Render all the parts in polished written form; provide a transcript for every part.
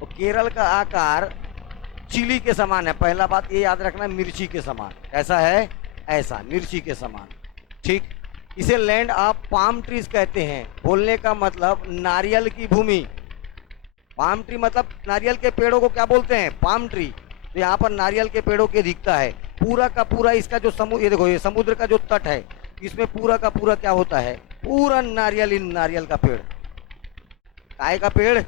तो केरल का आकार चिली के समान है। पहला बात ये याद रखना, मिर्ची के समान। ऐसा है, ऐसा मिर्ची के समान। ठीक, इसे लैंड ऑफ पाम ट्रीज कहते हैं। बोलने का मतलब नारियल की भूमि। पाम ट्री मतलब नारियल के पेड़ों को क्या बोलते हैं? Palm tree. तो यहाँ पर नारियल के पेड़ों की दिखता है। पूरा का पूरा इसका जो समुद्र, ये देखो, ये समुद्र का जो तट है, इसमें पूरा का पूरा क्या होता है? पूरा नारियल ही नारियल का पेड़। काय का पेड़?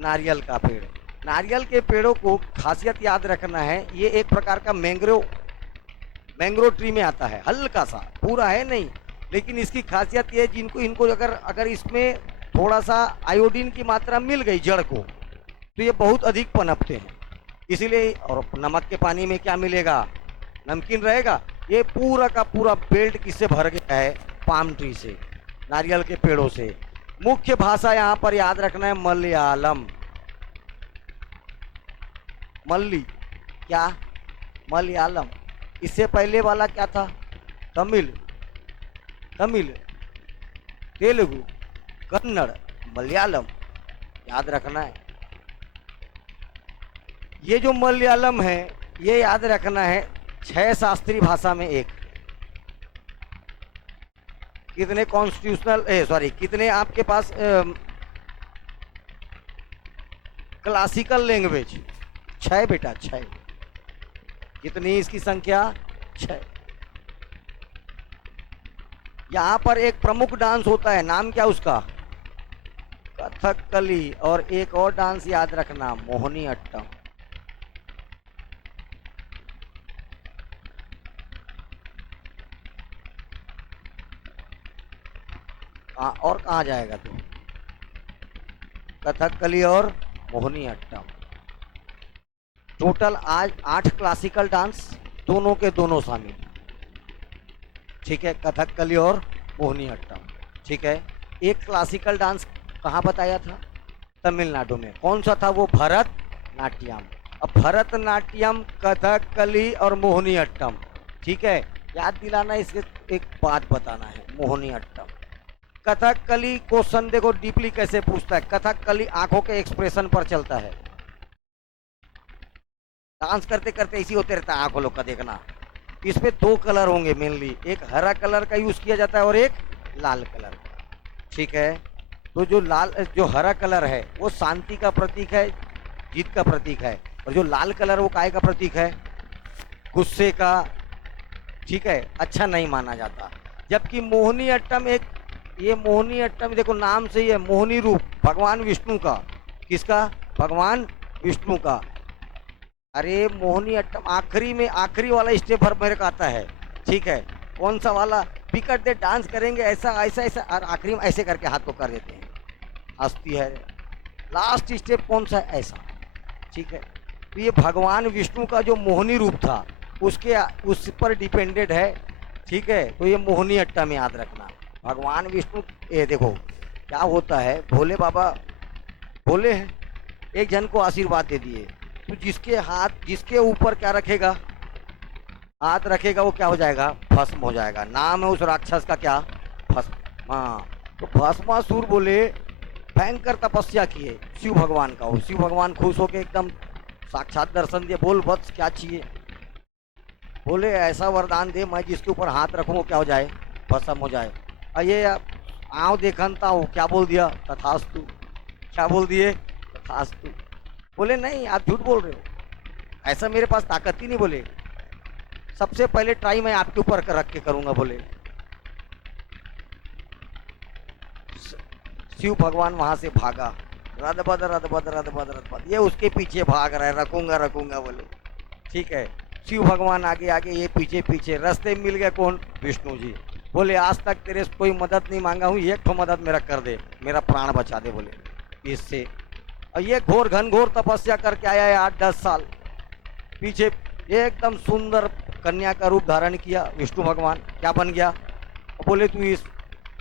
नारियल का पेड़। नारियल के पेड़ों को खासियत याद रखना है, ये एक प्रकार का मैंग्रोव ट्री में आता है। हल्का सा, पूरा है नहीं, लेकिन इसकी खासियत ये, जिनको इनको अगर इसमें थोड़ा सा आयोडीन की मात्रा मिल गई जड़ को, तो ये बहुत अधिक पनपते हैं। इसीलिए, और नमक के पानी में क्या मिलेगा? नमकीन रहेगा। ये पूरा का पूरा बेल्ट किससे भर गया है? पाम ट्री से, नारियल के पेड़ों से। मुख्य भाषा यहाँ पर याद रखना है मलयालम। मल्ली, क्या? मलयालम। इससे पहले वाला क्या था? तमिल, तेलुगु, कन्नड़, मलयालम। याद रखना है। ये जो मलयालम है, ये याद रखना है 6 शास्त्रीय भाषा में एक। कितने कितने आपके पास क्लासिकल लैंग्वेज? 6 बेटा, 6। कितनी इसकी संख्या? 6। यहाँ पर एक प्रमुख डांस होता है, नाम क्या उसका? कथकली। और एक और डांस याद रखना, मोहिनी अट्टम। और कहाँ जाएगा तू? कथकली और मोहिनी अट्टम। टोटल आज 8 क्लासिकल डांस, दोनों के दोनों शामिल। ठीक है, कथकली और मोहिनी अट्टम। ठीक है, एक क्लासिकल डांस कहाँ बताया था? तमिलनाडु में। कौन सा था वो? भरतनाट्यम। अब भरतनाट्यम, कथकली और मोहिनी अट्टम। ठीक है, याद दिलाना। इसके एक बात बताना है, मोहिनी अट्टम। कथकली क्वेश्चन देखो डीपली कैसे पूछता है। कथकली आंखों के एक्सप्रेशन पर चलता है। डांस करते करते इसी होते रहता है, आंखों लोग का देखना। इस पे 2 कलर होंगे मेनली, एक हरा कलर का यूज किया जाता है और एक लाल कलर का। ठीक है, तो जो हरा कलर है वो शांति का प्रतीक है, जीत का प्रतीक है। और जो लाल कलर वो काय का प्रतीक है? गुस्से का। ठीक है, अच्छा नहीं माना जाता। जबकि मोहिनी अट्टम ये मोहिनी अट्टम देखो नाम से ही है, मोहिनी रूप भगवान विष्णु का। किसका? भगवान विष्णु का। अरे मोहिनी अट्टम आखिरी में, आखिरी वाला स्टेप भर मेरे को आता है। ठीक है, कौन सा वाला? पिकट दे डांस करेंगे ऐसा ऐसा ऐसा, और आखिरी में ऐसे करके हाथ को कर देते हैं, हंसती है। लास्ट स्टेप कौन सा है? ऐसा। ठीक है, तो ये भगवान विष्णु का जो मोहिनी रूप था उस पर डिपेंडेड है। ठीक है, तो ये मोहिनी अट्टम याद रखना। भगवान विष्णु, ये देखो क्या होता है, भोले बाबा भोले हैं, एक जन को आशीर्वाद दे दिए, तो जिसके ऊपर क्या रखेगा? हाथ रखेगा, वो क्या हो जाएगा? भस्म हो जाएगा। नाम है उस राक्षस का क्या? भस्म। हाँ, तो भस्मासुर बोले, भयंकर तपस्या किए शिव भगवान का। वो शिव भगवान खुश होके एकदम साक्षात दर्शन दिए। बोल वत्स क्या चाहिए? बोले ऐसा वरदान दे, मैं जिसके ऊपर हाथ रखूँ वो क्या हो जाए? भस्म हो जाए। और ये आओ देखनता हूँ, क्या बोल दिया? तथास्तु। क्या बोल दिए? तथास्तु। बोले नहीं, आप झूठ बोल रहे हो, ऐसा मेरे पास ताकत ही नहीं। बोले सबसे पहले ट्राई मैं आपके ऊपर रख के करूंगा। बोले शिव भगवान वहां से भागा, रदबद रदबद रदबद रदबद, ये उसके पीछे भाग रहा है, रखूंगा रखूंगा बोले। ठीक है, शिव भगवान आगे आगे, ये पीछे पीछे। रास्ते में मिल गए कौन? विष्णु जी। बोले आज तक तेरे से कोई मदद नहीं मांगा हूँ, एक तो मदद मेरा कर दे, मेरा प्राण बचा दे। बोले इससे। और ये घनघोर तपस्या करके आया है 8-10 साल पीछे। एकदम सुंदर कन्या का रूप धारण किया विष्णु भगवान। क्या बन गया? बोले तू इस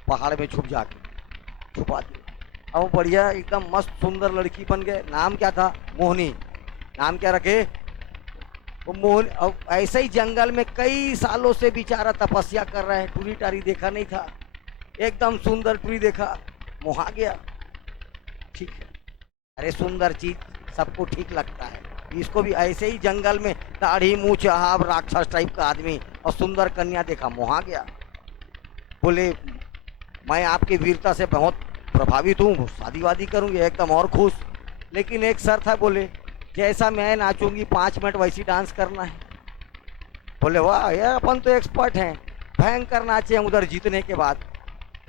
पहाड़ में छुपा दी। अब बढ़िया एकदम मस्त सुंदर लड़की बन गए। नाम क्या था? मोहिनी। नाम क्या रखे? वो मोहन। अब ऐसे ही जंगल में कई सालों से बेचारा तपस्या कर रहा है, टूरी टारी देखा नहीं था, एकदम सुंदर टूरी देखा, मोहा गया। ठीक है, अरे सुंदर चीज सबको ठीक लगता है। इसको भी ऐसे ही जंगल में दाढ़ी मूछ हाव राक्षस टाइप का आदमी और सुंदर कन्या देखा, मोहा गया। बोले मैं आपकी वीरता से बहुत प्रभावित हूँ, शादी वादी करूँगी, एकदम और खुश। लेकिन एक शर्त है, बोले जैसा मैं नाचूंगी 5 मिनट वैसी डांस करना है। बोले वाह यार, अपन तो एक्सपर्ट हैं, भयंकर नाचे हैं उधर जीतने के बाद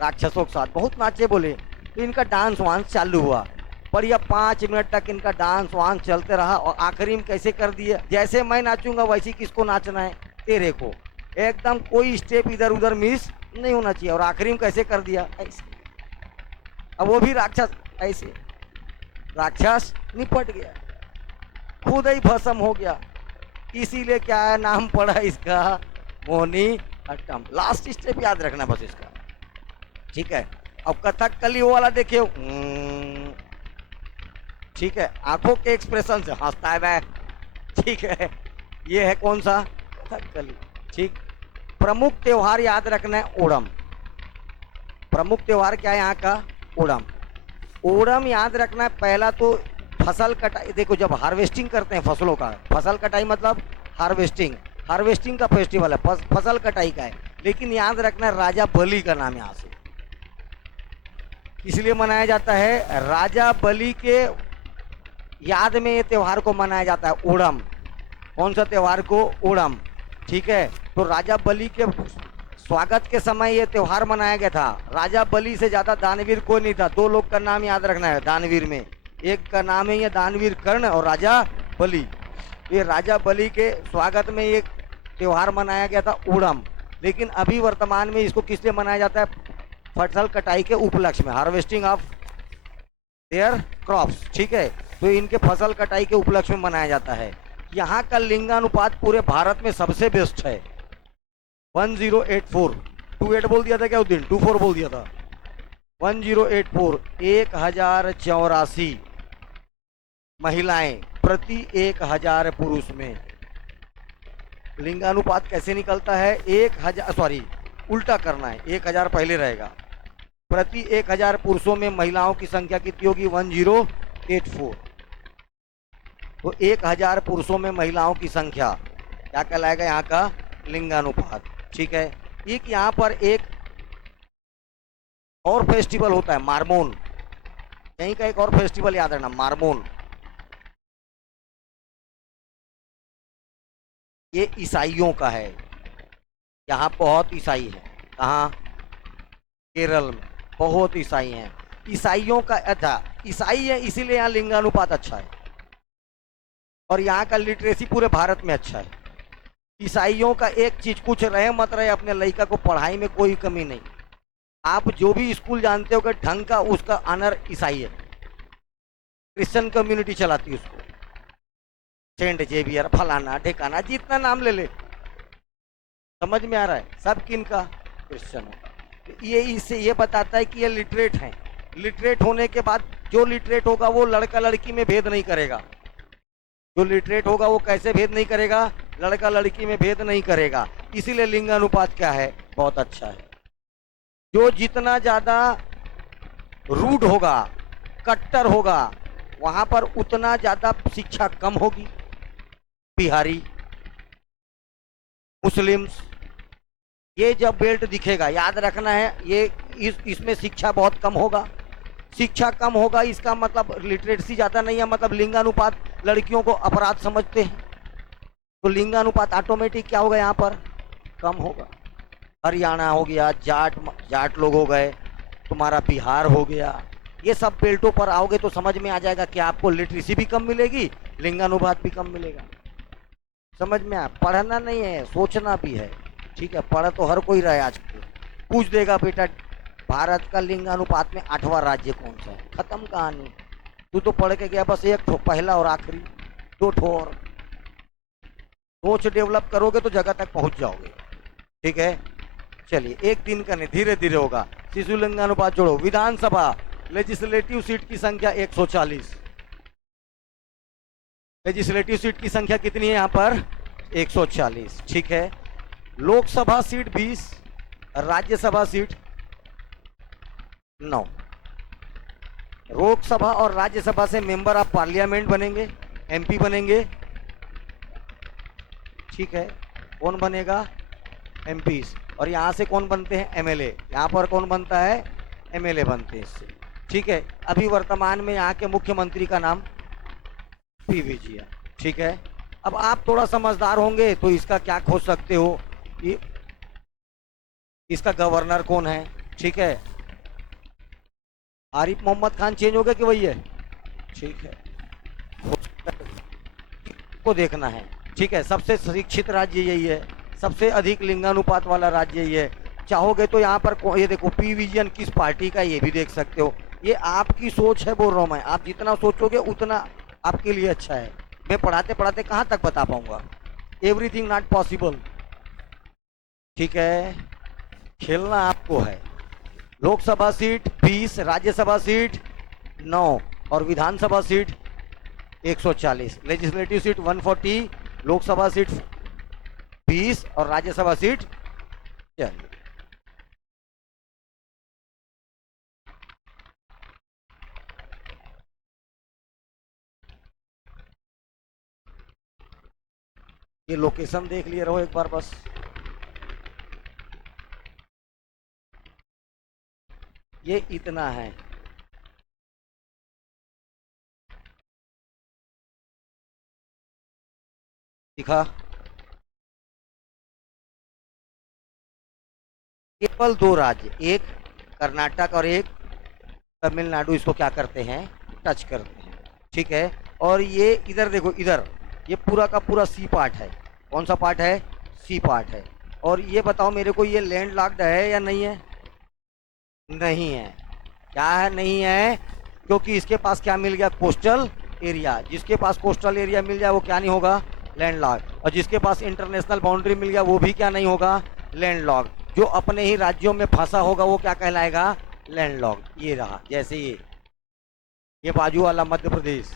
राक्षसों के साथ, बहुत नाचे। बोले तो इनका डांस वांस चालू हुआ, बढ़िया 5 मिनट तक इनका डांस वांस चलते रहा। और आखिरी में कैसे कर दिया, जैसे मैं नाचूंगा वैसे किसको नाचना है, तेरे को, एकदम कोई स्टेप इधर उधर मिस नहीं होना चाहिए। और आखिरी में कैसे कर दिया, ऐसे। अब वो भी राक्षस ऐसे, राक्षस निपट गया, खुद ही भस्म हो गया। इसीलिए क्या है, नाम पड़ा इसका मोहिनी अट्टम। लास्ट स्टेप याद रखना बस इसका, ठीक है। अब कथक कली वाला देखिए, ठीक है, आंखों के एक्सप्रेशन से हंसता है वह, ठीक है। ये है कौन सा, कथक कली, ठीक। प्रमुख त्योहार याद रखना है, ओणम। प्रमुख त्योहार क्या है यहाँ का, ओणम। ओणम याद रखना है। पहला तो फसल कटाई, देखो जब हार्वेस्टिंग करते हैं फसलों का, फसल कटाई मतलब हार्वेस्टिंग, हार्वेस्टिंग का फेस्टिवल है, फसल कटाई का है। लेकिन याद रखना राजा बलि का नाम यहाँ से इसलिए मनाया जाता है, राजा बलि के याद में ये त्योहार को मनाया जाता है, ओणम। कौन सा त्योहार को, ओणम, ठीक है। तो राजा बलि के स्वागत के समय ये त्योहार मनाया गया था। राजा बलि से ज्यादा दानवीर कोई नहीं था। 2 लोग का नाम याद रखना है दानवीर में, एक का नाम है ये दानवीर कर्ण और राजा बलि। ये राजा बलि के स्वागत में ये त्योहार मनाया गया था, ओणम। लेकिन अभी वर्तमान में इसको किस लिए मनाया जाता है, फसल कटाई के उपलक्ष्य में, हार्वेस्टिंग ऑफ देयर क्रॉप्स, ठीक है। तो इनके फसल कटाई के उपलक्ष्य में मनाया जाता है। यहाँ का लिंगानुपात पूरे भारत में सबसे बेस्ट है, 1084। 28 बोल दिया था क्या उस दिन, 24 बोल दिया था, 1084, 1084 महिलाएं प्रति 1000 पुरुष में। लिंगानुपात कैसे निकलता है, 1000, सॉरी उल्टा करना है, 1000 पहले रहेगा, प्रति 1000 पुरुषों में महिलाओं की संख्या कितनी होगी, 1084। तो 1000 पुरुषों में महिलाओं की संख्या क्या कहलाएगा, यहाँ का लिंगानुपात, ठीक है। एक यहाँ पर एक और फेस्टिवल होता है, मार्मोन। यहीं का एक और फेस्टिवल याद रखना, मार्मोन। ये ईसाइयों का है, यहाँ बहुत ईसाई है। कहाँ, केरल में बहुत ईसाई हैं। ईसाइयों का, अच्छा ईसाई है इसीलिए यहाँ लिंगानुपात अच्छा है, और यहाँ का लिटरेसी पूरे भारत में अच्छा है। ईसाइयों का एक चीज, कुछ रहे मत रहे, अपने लड़का को पढ़ाई में कोई कमी नहीं। आप जो भी स्कूल जानते हो कि ढंग का, उसका ऑनर ईसाई है, क्रिश्चियन कम्युनिटी चलाती है उसको, सेंट जेवियर, फलाना ठिकाना, जितना नाम ले ले, समझ में आ रहा है, सब किन का, क्रिश्चियन है। ये इससे ये बताता है कि ये लिटरेट हैं। लिटरेट होने के बाद जो लिटरेट होगा वो लड़का लड़की में भेद नहीं करेगा। जो लिटरेट होगा वो कैसे भेद नहीं करेगा, लड़का लड़की में भेद नहीं करेगा। इसीलिए लिंगानुपात क्या है, बहुत अच्छा है। जो जितना ज्यादा रूड होगा, कट्टर होगा, वहां पर उतना ज्यादा शिक्षा कम होगी। बिहारी, मुस्लिम्स, ये जब बेल्ट दिखेगा, याद रखना है, ये इसमें शिक्षा बहुत कम होगा। शिक्षा कम होगा इसका मतलब लिटरेसी ज्यादा नहीं है, मतलब लिंगानुपात लड़कियों को अपराध समझते हैं, तो लिंगानुपात ऑटोमेटिक क्या होगा, यहाँ पर कम होगा। हरियाणा हो गया, जाट लोग हो गए, तुम्हारा बिहार हो गया, ये सब बेल्टों पर आओगे तो समझ में आ जाएगा कि आपको लिटरेसी भी कम मिलेगी, लिंगानुपात भी कम मिलेगा। समझ में आ, पढ़ना नहीं है, सोचना भी है, ठीक है। पढ़ तो हर कोई रहे, आज पूछ देगा बेटा भारत का लिंगानुपात में 8वां राज्य कौन सा है, खत्म कहानी। तू तो पढ़ के गया बस एक ठो, पहला और आखिरी, 2 ठो और। सोच डेवलप करोगे तो जगह तक पहुंच जाओगे, ठीक है। चलिए, एक दिन का नहीं, धीरे धीरे होगा। शिशु लिंगानुपात जोड़ो। विधानसभा लेजिस्लेटिव सीट की संख्या 140। लेजिस्लेटिव सीट की संख्या कितनी है यहाँ पर, 140, ठीक है। Lok Sabha seat 20, Rajya Sabha seat 9। लोकसभा और राज्यसभा से मेंबर ऑफ पार्लियामेंट बनेंगे, एमपी बनेंगे, ठीक है। कौन बनेगा? एमपीज। और यहाँ से कौन बनते हैं? एमएलए। यहाँ पर कौन बनता है? एमएलए बनते हैं इससे, ठीक है। अभी वर्तमान में यहाँ के मुख्यमंत्री का नाम पीवी जी है, ठीक है। अब आप थोड़ा समझदार होंगे तो इसका क्या खोज सकते हो, ये इसका गवर्नर कौन है, ठीक है। आरिफ मोहम्मद खान चेंज हो गया कि वही है? ठीक है, को देखना है, ठीक है। सबसे शिक्षित राज्य यही है, सबसे अधिक लिंगानुपात वाला राज्य यही है। चाहोगे तो यहाँ पर ये देखो पी विजन किस पार्टी का, ये भी देख सकते हो। ये आपकी सोच है, बोल रहा हूँ मैं। आप जितना सोचोगे उतना आपके लिए अच्छा है। मैं पढ़ाते पढ़ाते कहाँ तक बता पाऊंगा? एवरीथिंग नॉट पॉसिबल, ठीक है। खेलना आपको है। लोकसभा सीट 20, राज्यसभा सीट 9 और Vidhan Sabha seat 140, legislative seat 140, Lok Sabha seat 20 और राज्यसभा सीट 40। ये लोकेशन देख लिए रहो एक बार बस। ये इतना है, दिखा? केवल 2 राज्य, एक कर्नाटक और एक तमिलनाडु, इसको क्या करते हैं? टच करते हैं, ठीक है। और ये इधर देखो, इधर ये पूरा का पूरा सी पार्ट है। कौन सा पार्ट है? सी पार्ट है। और ये बताओ मेरे को, ये लैंड लॉक्ड है या नहीं है? नहीं है। क्या है? नहीं है, क्योंकि इसके पास क्या मिल गया? Coastal area. जिसके पास कोस्टल एरिया मिल जाए वो क्या नहीं होगा? लैंडलॉक्ड। और जिसके पास इंटरनेशनल बाउंड्री मिल गया वो भी क्या नहीं होगा? लैंडलॉक्ड। जो अपने ही राज्यों में फंसा होगा वो क्या कहलाएगा? लैंडलॉक्ड। ये रहा, जैसे ये बाजू वाला मध्य प्रदेश,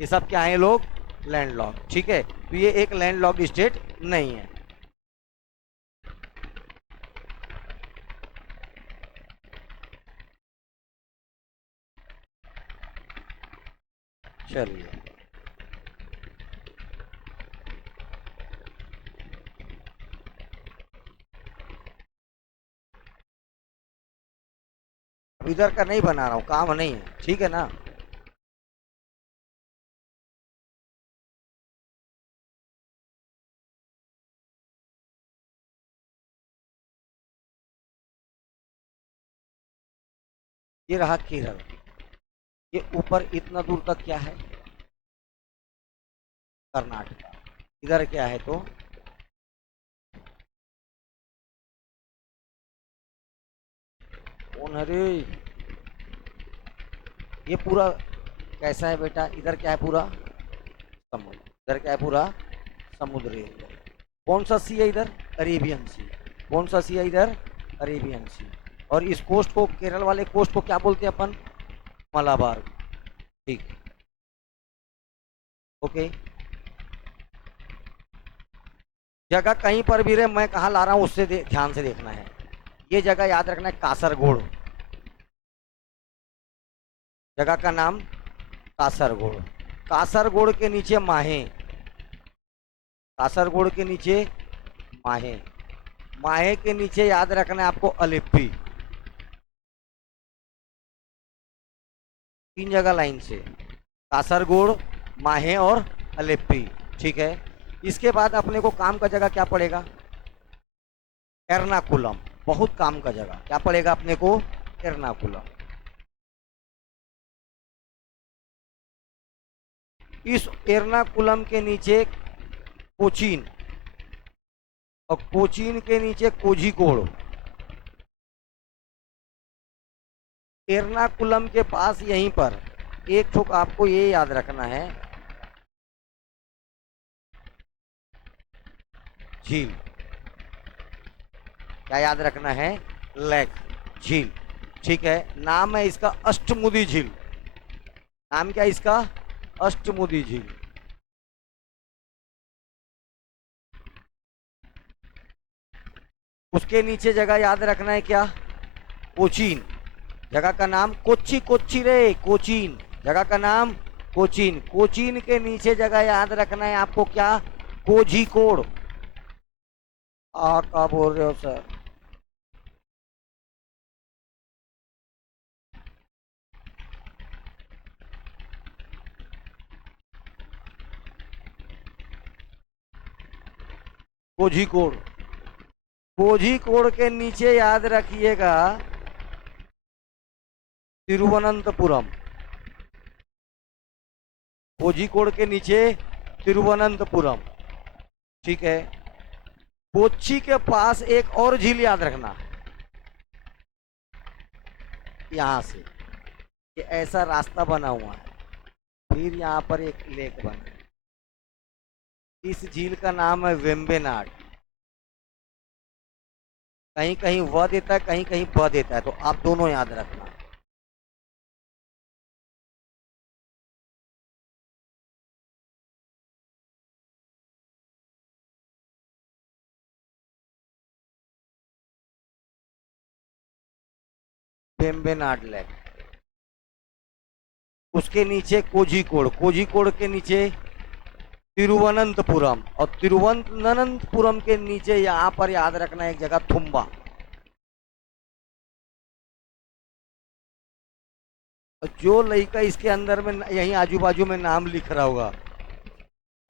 ये सब क्या है लोग? लैंडलॉक्ड, ठीक है। तो ये एक लैंडलॉक्ड स्टेट नहीं है। चलिए, इधर का नहीं बना रहा हूँ, काम नहीं है, ठीक है ना। ये रहा केरल। ये ऊपर इतना दूर तक क्या है? कर्नाटका। इधर क्या है तो? कौन है रे? ये पूरा कैसा है बेटा? इधर क्या है? पूरा समुद्र। इधर क्या है? पूरा समुद्र एरिया। कौन सा सी है इधर? अरेबियन सी। कौन सा सी है इधर? अरेबियन सी। और इस कोस्ट को, केरल वाले कोस्ट को क्या बोलते हैं अपन? मलाबार, ठीक, ओके। जगह कहीं पर भी रहे, मैं कहाँ ला रहा हूँ उससे ध्यान से देखना है। ये जगह याद रखना है, कासरगोड। जगह का नाम कासरगोड। कासरगोड के नीचे माहे। कासरगोड के नीचे माहे। माहे के नीचे याद रखना है आपको अलिप्पी। 3 जगह लाइन से, कासरगोड, माहे और अलिप्पी, ठीक है। इसके बाद अपने को काम का जगह क्या पड़ेगा? एर्नाकुलम। बहुत काम का जगह क्या पड़ेगा अपने को? एर्नाकुलम। इस एर्नाकुलम के नीचे कोचीन, और कोचीन के नीचे कोझिकोड। एर्नाकुलम के पास यहीं पर एक ठोक आपको ये याद रखना है, झील। क्या याद रखना है? लेक, झील, ठीक है। नाम है इसका अष्टमुदी झील। नाम क्या है इसका? अष्टमुदी झील। उसके नीचे जगह याद रखना है क्या? कोचीन। जगह का नाम कोच्चि, कोच्चि रे कोचीन, जगह का नाम कोचीन। कोचीन के नीचे जगह याद रखना है आपको क्या, कोझिकोड। क्या बोल रहे हो सर? कोझिकोड, कोझिकोड के नीचे याद रखिएगा तिरुवनंतपुरम। कोझिकोड के नीचे तिरुवनंतपुरम, ठीक है। कोच्चि के पास एक और झील याद रखना, यहां से ये ऐसा रास्ता बना हुआ है, फिर यहाँ पर एक लेक बना है। इस झील का नाम है वेम्बेनाड। कहीं कहीं व देता है, कहीं कहीं ब देता है, तो आप दोनों याद रखना। वेम्बेनाड लेक, उसके नीचे कोझिकोड, कोझिकोड के नीचे तिरुवनंतपुरम, और तिरुवनंतपुरम के नीचे यहाँ पर याद रखना एक जगह थुम्बा। जो लड़का इसके अंदर में यहीं आजू बाजू में नाम लिख रहा होगा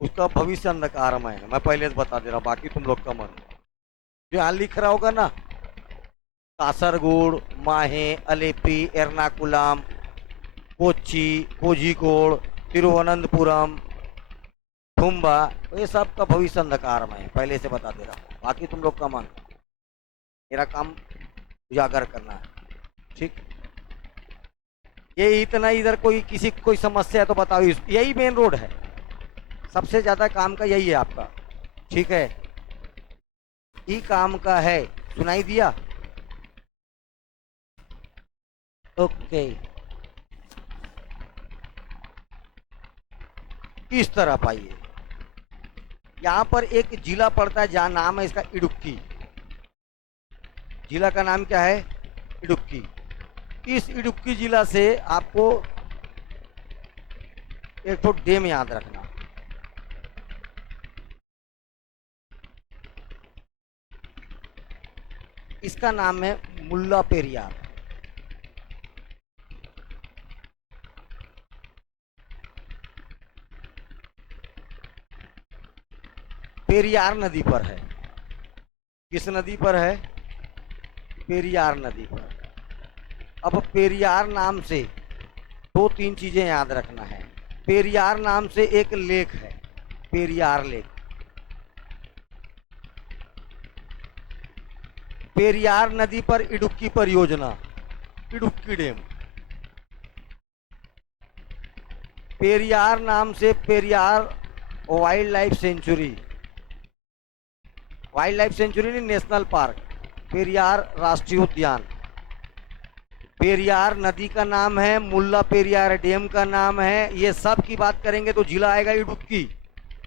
उसका भविष्य अंधकारमय है, मैं पहले से बता दे रहा हूँ, बाकी तुम लोग का मन। जो यहाँ लिख रहा होगा ना, कासरगोड, माहे, अलेपी, एर्नाकुलम, कोच्चि, कोझिकोड, तिरुवनंतपुरम, थुम्बा, ये सब का भविष्य अंधकारमय है, पहले से बता दे रहा हूँ, बाकी तुम लोग का मन। मेरा काम उजागर करना है, ठीक। ये इतना, इधर कोई किसी कोई समस्या है तो बताओ। यही मेन रोड है, सबसे ज्यादा काम का यही है आपका, ठीक है। ई काम का है, सुनाई दिया? ओके, इस तरफ आइए। यहां पर एक जिला पड़ता है जहां नाम है इसका इडुक्की। जिला का नाम क्या है? इडुक्की। इस इडुक्की जिला से आपको एक तो डैम याद रखना, इसका नाम है मुल्ला पेरियार। पेरियार नदी पर है। किस नदी पर है? पेरियार नदी पर। अब पेरियार नाम से दो तीन चीजें याद रखना है। पेरियार नाम से एक लेक है, पेरियार लेक। पेरियार नदी पर इडुक्की परियोजना, इडुक्की डैम। पेरियार नाम से Periyar wild life sanctuary, wild life sanctuary नहीं, नेशनल पार्क, पेरियार राष्ट्रीय उद्यान। पेरियार नदी का नाम है, मुल्ला पेरियार डैम का नाम है। ये सब की बात करेंगे तो जिला आएगा इडुक्की।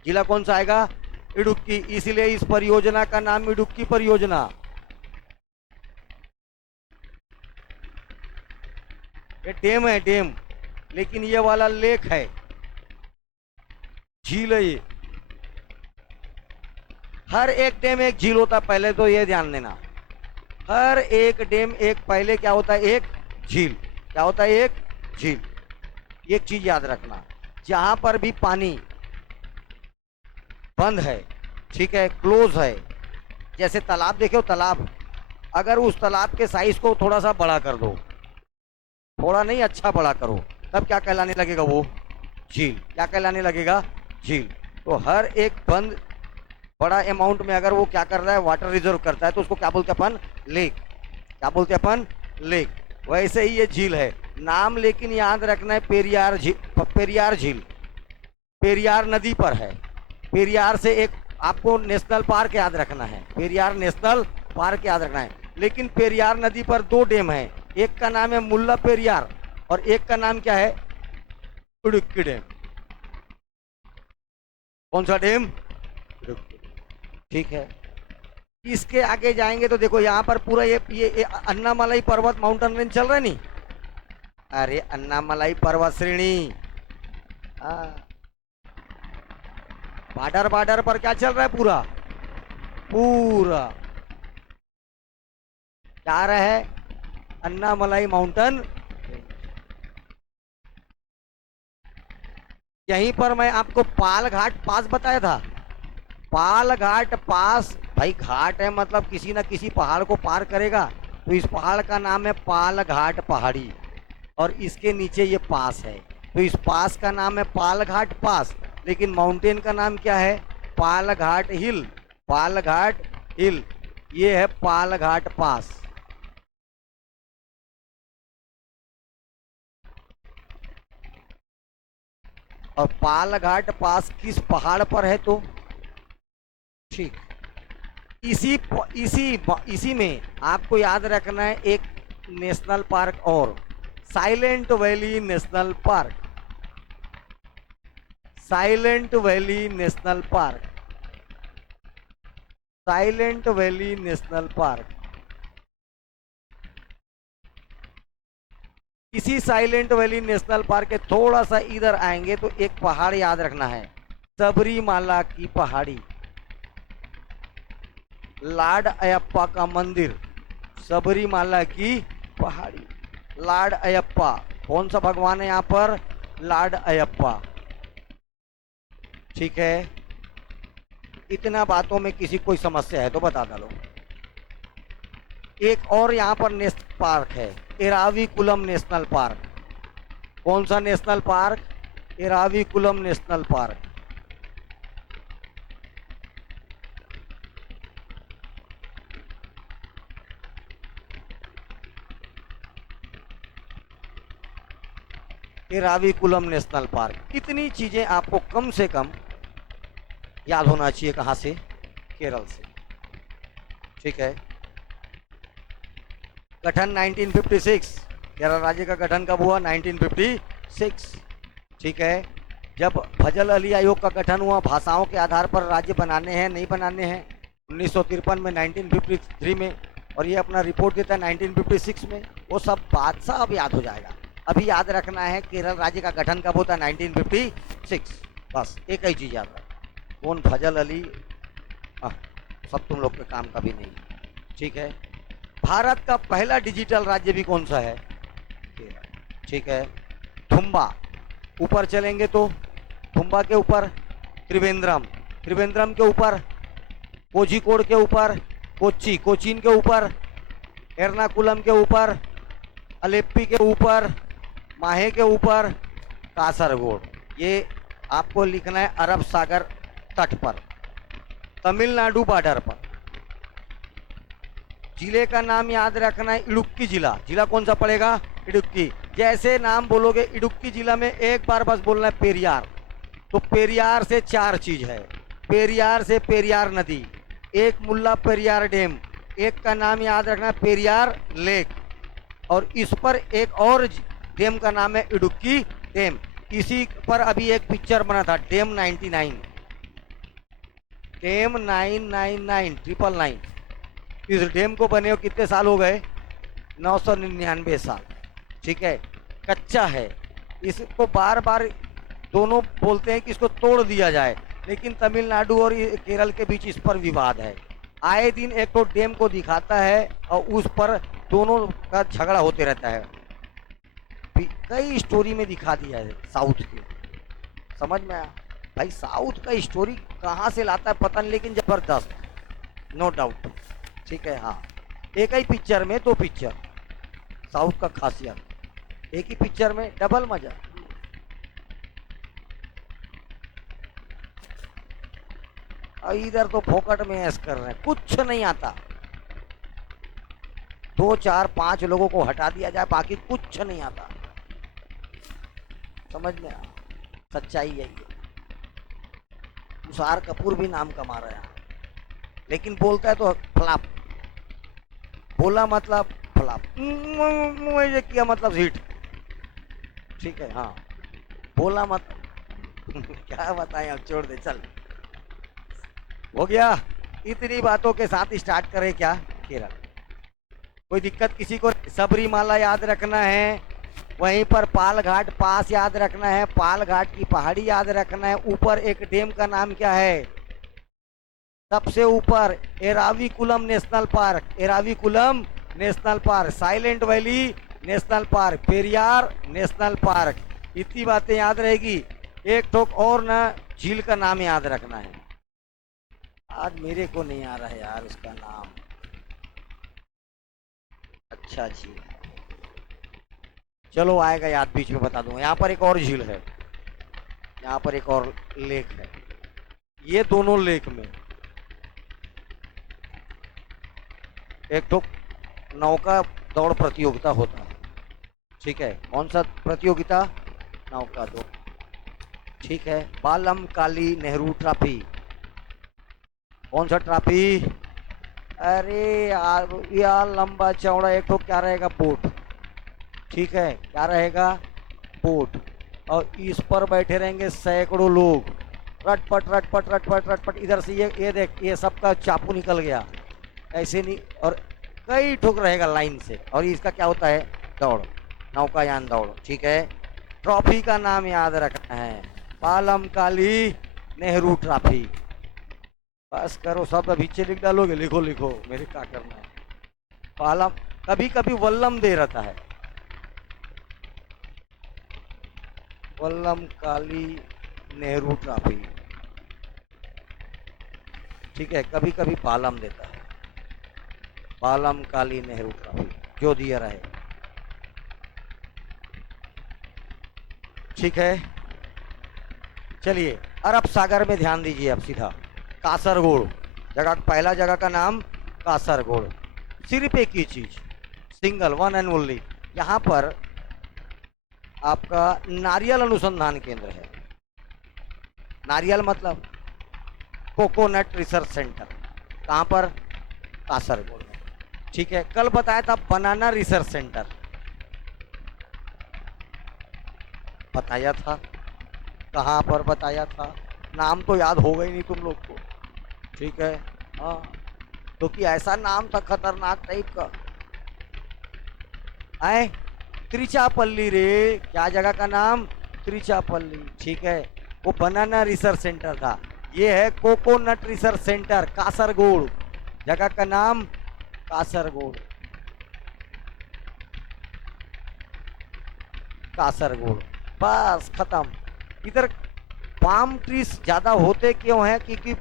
जिला कौन सा आएगा? इडुक्की। इसलिए इस परियोजना का नाम इडुक्की परियोजना। ये डैम है, डैम, लेकिन ये वाला लेक है, झील है ये। हर एक डैम एक झील होता है, पहले तो ये ध्यान देना। हर एक डैम एक पहले क्या होता है? एक झील। क्या होता है? एक झील। एक चीज याद रखना, जहां पर भी पानी बंद है, ठीक है, क्लोज है, जैसे तालाब देखे हो, तालाब, अगर उस तालाब के साइज को थोड़ा सा बड़ा कर दो, थोड़ा नहीं, अच्छा बड़ा करो, तब क्या कहलाने लगेगा? वो झील। क्या कहलाने लगेगा? झील। तो हर एक बंद बड़ा अमाउंट में अगर वो क्या कर रहा है? वाटर रिजर्व करता है, तो उसको क्या बोलते हैं अपन? लेक। क्या बोलते हैं अपन? लेक। वैसे ही ये झील है, नाम लेकिन याद रखना है पेरियार झील। पेरियार झील पेरियार नदी पर है। पेरियार से एक आपको नेशनल पार्क याद रखना है, पेरियार नेशनल पार्क याद रखना है। लेकिन पेरियार नदी पर दो डैम है, एक का नाम है मुल्ला पेरियार और एक का नाम क्या है? इडुक्की डैम। कौन सा डैम? ठीक है। इसके आगे जाएंगे तो देखो यहाँ पर पूरा ये अन्नामलाई पर्वत माउंटेन रेंज चल रहा है नहीं, अरे अन्नामलाई पर्वत श्रेणी। बॉर्डर बॉर्डर पर क्या चल रहा है? पूरा पूरा जा रहा है अन्नामलाई माउंटेन। यहीं पर मैं आपको पाल घाट पास बताया था। पाल घाट पास, भाई घाट है मतलब किसी ना किसी पहाड़ को पार करेगा, तो इस पहाड़ का नाम है पाल घाट पहाड़ी, और इसके नीचे ये पास है, तो इस पास का नाम है पाल घाट पास। लेकिन माउंटेन का नाम क्या है? पाल घाट हिल। पाल घाट हिल, ये है पाल घाट पास। और पाल घाट पास किस पहाड़ पर है? तो ठीक, इसी इसी इसी में आपको याद रखना है एक नेशनल पार्क और, silent valley national park. Silent valley national park, silent valley national park. इसी साइलेंट वैली नेशनल पार्क के थोड़ा सा इधर आएंगे तो एक पहाड़ याद रखना है, सबरीमाला की पहाड़ी। लॉर्ड अयप्पा का मंदिर, सबरीमाला की पहाड़ी। लॉर्ड अयप्पा, कौन सा भगवान है यहाँ पर? लॉर्ड अयप्पा। ठीक है, इतना बातों में किसी कोई समस्या है तो बता डालो। एक और यहाँ पर नेशनल पार्क है, एराविकुलम नेशनल पार्क। कौन सा national park? Eravikulam national park. Eravikulam national park. कितनी चीजें आपको कम से कम याद होना चाहिए। कहाँ से? केरल से। ठीक है, गठन 1956, केरल राज्य का गठन कब हुआ? 1956। ठीक है, जब फजल अली आयोग का गठन हुआ, भाषाओं के आधार पर राज्य बनाने हैं नहीं बनाने हैं, 1953 में, 1953 में, और ये अपना रिपोर्ट देता है 1956 में। वो सब बात सब याद हो जाएगा। अभी याद रखना है केरल राज्य का गठन कब होता है? 1956। बस एक ही चीज़ याद रखना, कौन? फजल अली। सब तुम लोग के काम का भी नहीं। ठीक है, भारत का पहला डिजिटल राज्य भी कौन सा है? केरल। ठीक है, थुम्बा। ऊपर चलेंगे तो थुम्बा के ऊपर त्रिवेंद्रम, त्रिवेंद्रम के ऊपर कोझिकोड के ऊपर कोच्चि, कोचीन के ऊपर एर्नाकुलम के ऊपर अलेप्पी के ऊपर माहे के ऊपर कासरगोड। ये आपको लिखना है अरब सागर तट पर, तमिलनाडु बॉर्डर पर। जिले का नाम याद रखना है इडुक्की जिला। जिला कौन सा पड़ेगा? इडुक्की। जैसे नाम बोलोगे इडुक्की जिला में एक बार बस बोलना है पेरियार। तो पेरियार से चार चीज है, पेरियार से पेरियार नदी, एक मुल्ला पेरियार डैम, एक का नाम याद रखना है पेरियार लेक, और इस पर एक और डैम का नाम है इडुक्की डैम। इसी पर अभी एक पिक्चर बना था, डैम 99, डैम 999 इस डैम को बने हो कितने साल हो गए? 999 साल। ठीक है, कच्चा है, इसको बार बार दोनों बोलते हैं कि इसको तोड़ दिया जाए, लेकिन तमिलनाडु और केरल के बीच इस पर विवाद है। आए दिन एक तो डैम को दिखाता है और उस पर दोनों का झगड़ा होते रहता है। कई स्टोरी में दिखा दिया है साउथ के, समझ में आया? भाई साउथ का स्टोरी कहाँ से लाता है पता नहीं, लेकिन जबरदस्त, नो डाउट। ठीक है, हाँ, एक ही पिक्चर में दो पिक्चर, साउथ का खासियत, एक ही पिक्चर में डबल मजा। और इधर तो फोकट में ऐस कर रहे हैं, कुछ नहीं आता। 2 4 5 लोगों को हटा दिया जाए, बाकी कुछ नहीं आता। समझ में आ? सच्चाई यही है। तुषार कपूर भी नाम कमा रहा है, लेकिन बोलता है तो फ्लॉप, बोला मतलब फ्लॉप, मुझे किया मतलब हिट। ठीक है, हाँ, बोला मतलब क्या बताएं, अब छोड़ दे, चल हो गया। इतनी बातों के साथ स्टार्ट करें क्या? केरल। कोई दिक्कत किसी को? सबरीमाला याद रखना है, वहीं पर पालघाट पास याद रखना है, पालघाट की पहाड़ी याद रखना है। ऊपर एक डैम का नाम क्या है, सबसे ऊपर Eravikulam national park, Eravikulam national park, silent valley national park, Periyar national park. इतनी बातें याद रहेगी। एक ठोक और ना झील का नाम याद रखना है। आज मेरे को नहीं आ रहा है यार उसका नाम। अच्छा झील, चलो आएगा याद, बीच में बता दूंगा। यहाँ पर एक और झील है, यहाँ पर एक और लेक है। ये दोनों लेक में एक तो नौका दौड़ प्रतियोगिता होता है। ठीक है, कौन सा प्रतियोगिता, नौका दौड़। ठीक है, बालम काली नेहरू ट्रॉफी, कौन सा ट्रॉफी, अरे यार लंबा चौड़ा एक तो क्या रहेगा, बोट। ठीक है, क्या रहेगा, बोट। और इस पर बैठे रहेंगे सैकड़ों लोग, रटपट रटपट रटपट रटपट। इधर से ये देख, ये सबका चापू निकल गया, ऐसे नहीं। और कई ठोक रहेगा लाइन से। और इसका क्या होता है, दौड़, नौकायान दौड़। ठीक है, ट्रॉफी का नाम याद रखना है, पालम काली नेहरू ट्रॉफी। बस करो, सब पीछे लिख डालोगे, लिखो लिखो, मेरे क्या करना है। पालम, कभी कभी वल्लम दे रहता है, वल्लम काली नेहरू ट्रॉफी। ठीक है, कभी कभी पालम देता है, पालम काली नेहरू ट्रॉफी, जो दिया रहे। ठीक है, चलिए अरब सागर में ध्यान दीजिए अब सीधा। कासरगोड जगह, पहला जगह का नाम कासरगोड। सिर्फ एक ही चीज, सिंगल, वन एंड ओनली, यहाँ पर आपका नारियल अनुसंधान केंद्र है। नारियल मतलब कोकोनट रिसर्च सेंटर, कहाँ पर, कासरगोड में। ठीक है, कल बताया था बनाना रिसर्च सेंटर, बताया था, कहाँ पर बताया था, नाम तो याद होगा ही नहीं तुम लोग को। ठीक है, हाँ, तो कि ऐसा नाम था खतरनाक टाइप का। आए, त्रिचापल्ली रे, क्या जगह का नाम, त्रिचापल्ली। ठीक है, वो बनाना रिसर्च सेंटर था। ये है कोकोनट रिसर्च सेंटर, कासरगोड, जगह का नाम कासरगोड, कासरगोड। बस खत्म। इधर पाम ट्रीज ज्यादा होते क्यों हैं, क्योंकि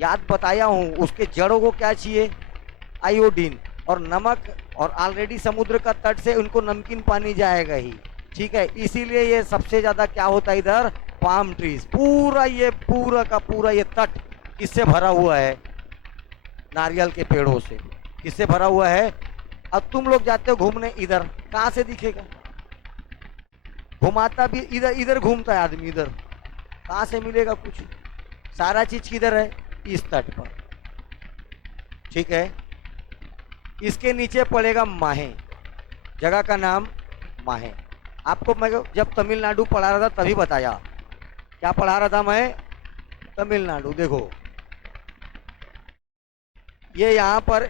याद बताया हूं, उसके जड़ों को क्या चाहिए, आयोडीन और नमक, और ऑलरेडी समुद्र का तट से उनको नमकीन पानी जाएगा ही। ठीक है, इसीलिए ये सबसे ज्यादा क्या होता है इधर, पाम ट्रीज। पूरा ये पूरा का पूरा ये तट किससे भरा हुआ है, नारियल के पेड़ों से। किससे भरा हुआ है। अब तुम लोग जाते हो घूमने, इधर कहाँ से दिखेगा, घुमाता भी इधर, इधर घूमता है आदमी, इधर कहाँ से मिलेगा कुछ। सारा चीज किधर है, इस तट पर। ठीक है, इसके नीचे पड़ेगा माहे, जगह का नाम माहे। आपको मैं जब तमिलनाडु पढ़ा रहा था तभी बताया, क्या पढ़ा रहा था मैं, तमिलनाडु। देखो ये यहाँ पर,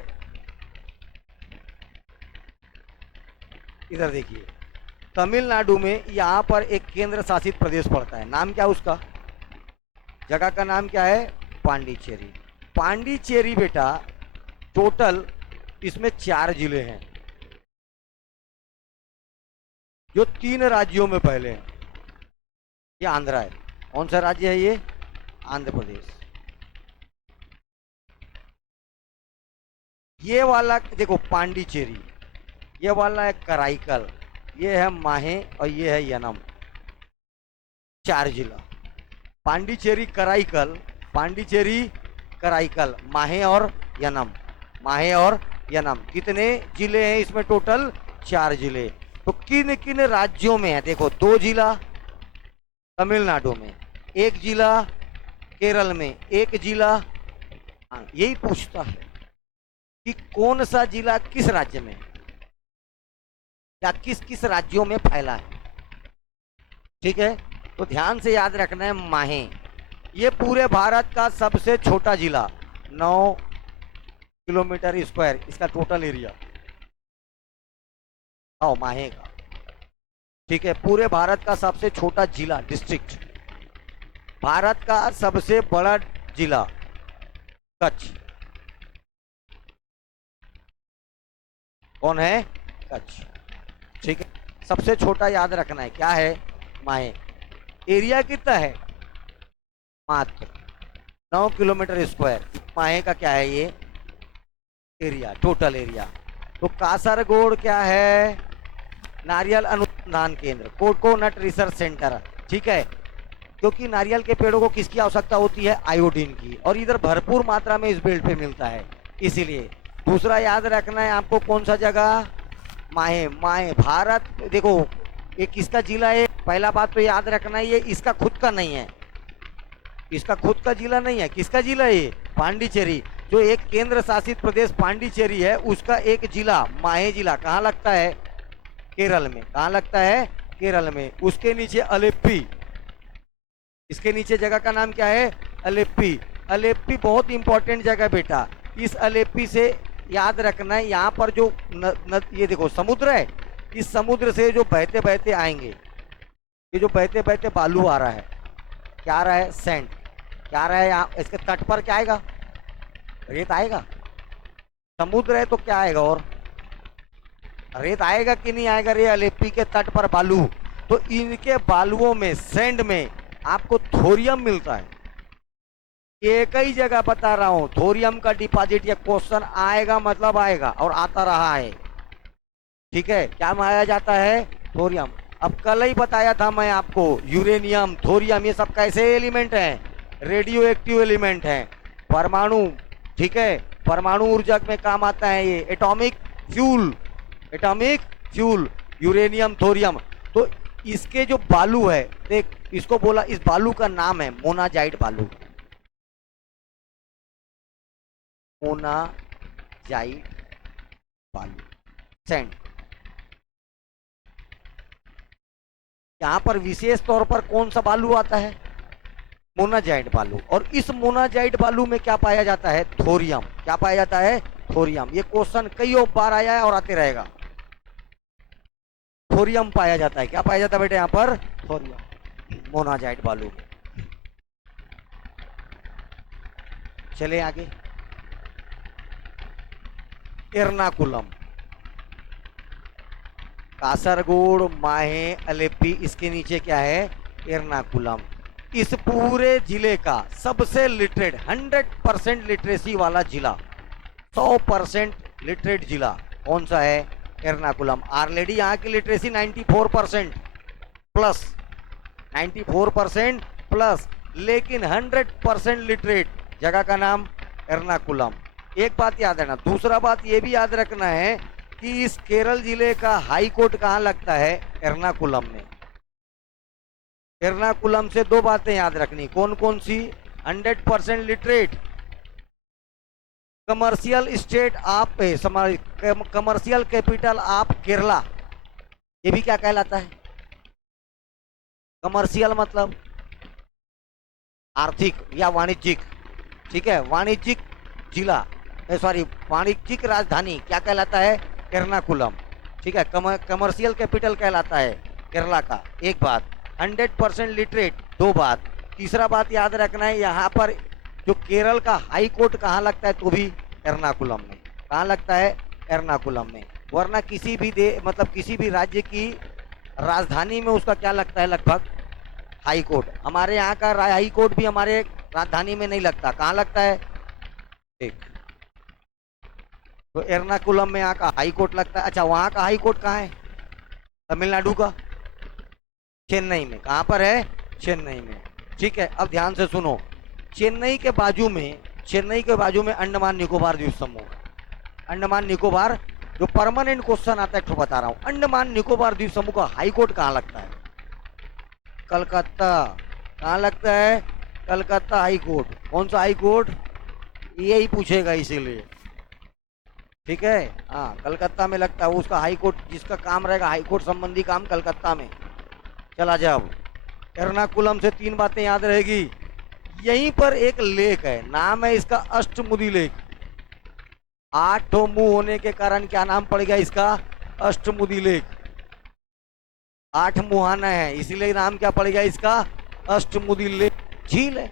इधर देखिए, तमिलनाडु में यहाँ पर एक केंद्र शासित प्रदेश पड़ता है, नाम क्या उसका, जगह का नाम क्या है, पांडिचेरी। पांडिचेरी बेटा, टोटल इसमें 4 जिले हैं, जो 3 राज्यों में पहले हैं। ये आंध्रा है, कौन सा राज्य है ये, आंध्र प्रदेश। ये वाला देखो पांडिचेरी, ये वाला है कराईकल, ये है माहे और ये है यनम। 4 जिला, पांडिचेरी कराईकल, पांडिचेरी कराईकल, माहे और यनम, माहे और यनम। कितने जिले हैं इसमें टोटल, 4 जिले। तो किन किन राज्यों में है, देखो 2 जिला तमिलनाडु में, 1 जिला केरल में, 1 जिला, यही पूछता है कि कौन सा जिला किस राज्य में या किस किस राज्यों में फैला है। ठीक है, तो ध्यान से याद रखना है माहे। ये पूरे भारत का सबसे छोटा जिला, 9 किलोमीटर स्क्वायर इसका टोटल एरिया, माहे का। ठीक है, पूरे भारत का सबसे छोटा जिला, डिस्ट्रिक्ट, भारत का सबसे बड़ा जिला कच्छ, कौन है? कच्छ। ठीक है, सबसे छोटा याद रखना है, क्या है? माहे। एरिया कितना है? मात्र 9 किलोमीटर स्क्वायर। माहे का क्या है ये? Area, total area. तो कासरगोड क्या है? नारियल अनुसंधान केंद्र, कोकोनट रिसर्च सेंटर। ठीक है, क्योंकि नारियल के पेड़ों को किसकी आवश्यकता होती है? आयोडीन की, और इधर भरपूर मात्रा में इस बेल्ट पे मिलता है, इसीलिए। दूसरा याद रखना है आपको, कौन सा जगह? माहे। माहे भारत, देखो ये किसका जिला है? पहला बात तो याद रखना है, ये इसका खुद का नहीं है, इसका खुद का जिला नहीं है। किसका जिला है ये? पांडिचेरी। जो एक केंद्र शासित प्रदेश पांडिचेरी है, उसका एक जिला माहे जिला कहाँ लगता है? केरल में। कहाँ लगता है? केरल में। उसके नीचे अलेप्पी, इसके नीचे जगह का नाम क्या है? अलेप्पी। अलेप्पी बहुत इंपॉर्टेंट जगह बेटा। इस अलेप्पी से याद रखना है, यहाँ पर जो ये देखो समुद्र है, इस समुद्र से जो बहते बहते आएंगे, ये जो बहते बहते बालू आ रहा है, क्या आ रहा है? सैंड। क्या आ रहा है यहाँ? इसके तट पर क्या आएगा? रेत आएगा। समुद्र है तो क्या आएगा? और रेत आएगा कि नहीं आएगा? रे अलेप्पी के तट पर बालू, तो इनके बालुओं में, सैंड में आपको थोरियम मिलता है। एक ही जगह बता रहा हूं, थोरियम का डिपॉजिट, या क्वेश्चन आएगा मतलब आएगा, और आता रहा है। ठीक है, क्या माना जाता है? थोरियम। अब कल ही बताया था मैं आपको, यूरेनियम, थोरियम, ये सब कैसे एलिमेंट हैं? रेडियो एक्टिव एलिमेंट हैं, परमाणु। ठीक है, परमाणु ऊर्जा में काम आता है ये, atomic fuel, atomic fuel, uranium, thorium. तो इसके जो बालू है, देख इसको बोला, इस बालू का नाम है मोनाजाइट बालू, मोनाजाइट बालू, सैंड। यहाँ पर विशेष तौर पर कौन सा बालू आता है? मोनाजाइट बालू। और इस मोनाजाइट बालू में क्या पाया जाता है? थोरियम। क्या पाया जाता है? थोरियम। ये क्वेश्चन कई बार आया है और आते रहेगा। थोरियम पाया जाता है। क्या पाया जाता है बेटे यहाँ पर? थोरियम, मोनाजाइट बालू। चले आगे, एर्नाकुलम, कासरगोड, माहे, अलेप्पी, इसके नीचे क्या है? एर्नाकुलम। इस पूरे जिले का सबसे लिटरेट, 100% लिटरेसी वाला जिला, 100% लिटरेट जिला कौन सा है? एर्नाकुलम। ऑलरेडी यहाँ की लिटरेसी 94% प्लस, 94% प्लस, लेकिन 100% लिटरेट जगह का नाम एर्नाकुलम। एक बात याद रखना। दूसरा बात ये भी याद रखना है कि इस केरल जिले का हाई कोर्ट कहाँ लगता है? एर्नाकुलम में। एर्नाकुलम से दो बातें याद रखनी, कौन कौन सी? 100% literate, commercial state of, commercial capital of Kerala. ये भी क्या कहलाता है? कमर्शियल मतलब आर्थिक या वाणिज्यिक। ठीक है, वाणिज्यिक जिला, सॉरी वाणिज्यिक राजधानी क्या कहलाता है? एर्नाकुलम। ठीक है, कमर्शियल कैपिटल कहलाता है केरला का। एक बात। 100% लिटरेट, दो बात। तीसरा बात याद रखना है, यहाँ पर जो केरल का हाई कोर्ट कहाँ लगता है? तो भी एर्नाकुलम में। कहाँ लगता है? एर्नाकुलम में। वरना किसी भी मतलब किसी भी राज्य की राजधानी में उसका क्या लगता है? लगभग हाई कोर्ट। हमारे यहाँ का हाई कोर्ट भी हमारे राजधानी में नहीं लगता। कहाँ लगता है? ठीक, तो एर्नाकुलम में यहाँ का हाई कोर्ट लगता है। अच्छा, वहाँ का हाई कोर्ट कहाँ है? तमिलनाडु का, चेन्नई में। कहाँ पर है? चेन्नई में। ठीक है, अब ध्यान से सुनो। चेन्नई के बाजू में अंडमान निकोबार द्वीप समूह। अंडमान निकोबार, जो परमानेंट क्वेश्चन आता है, तो बता रहा हूँ, अंडमान निकोबार द्वीप समूह का हाई कोर्ट कहाँ लगता है? कलकत्ता। कहाँ लगता है? Calcutta high court. कौन सा हाई कोर्ट? यही पूछेगा इसीलिए। ठीक है, हाँ, कलकत्ता में लगता है उसका हाई कोर्ट, जिसका काम रहेगा हाई कोर्ट संबंधी काम कलकत्ता में। चला जाओ, एर्नाकुलम से तीन बातें याद रहेगी। यहीं पर एक लेक है, नाम है इसका अष्टमुदी लेक। 8 मुंह होने के कारण क्या नाम पड़ गया इसका? अष्टमुदी लेक। 8 मुहाना है, इसीलिए नाम क्या पड़ गया इसका, अष्टमुदी झील है।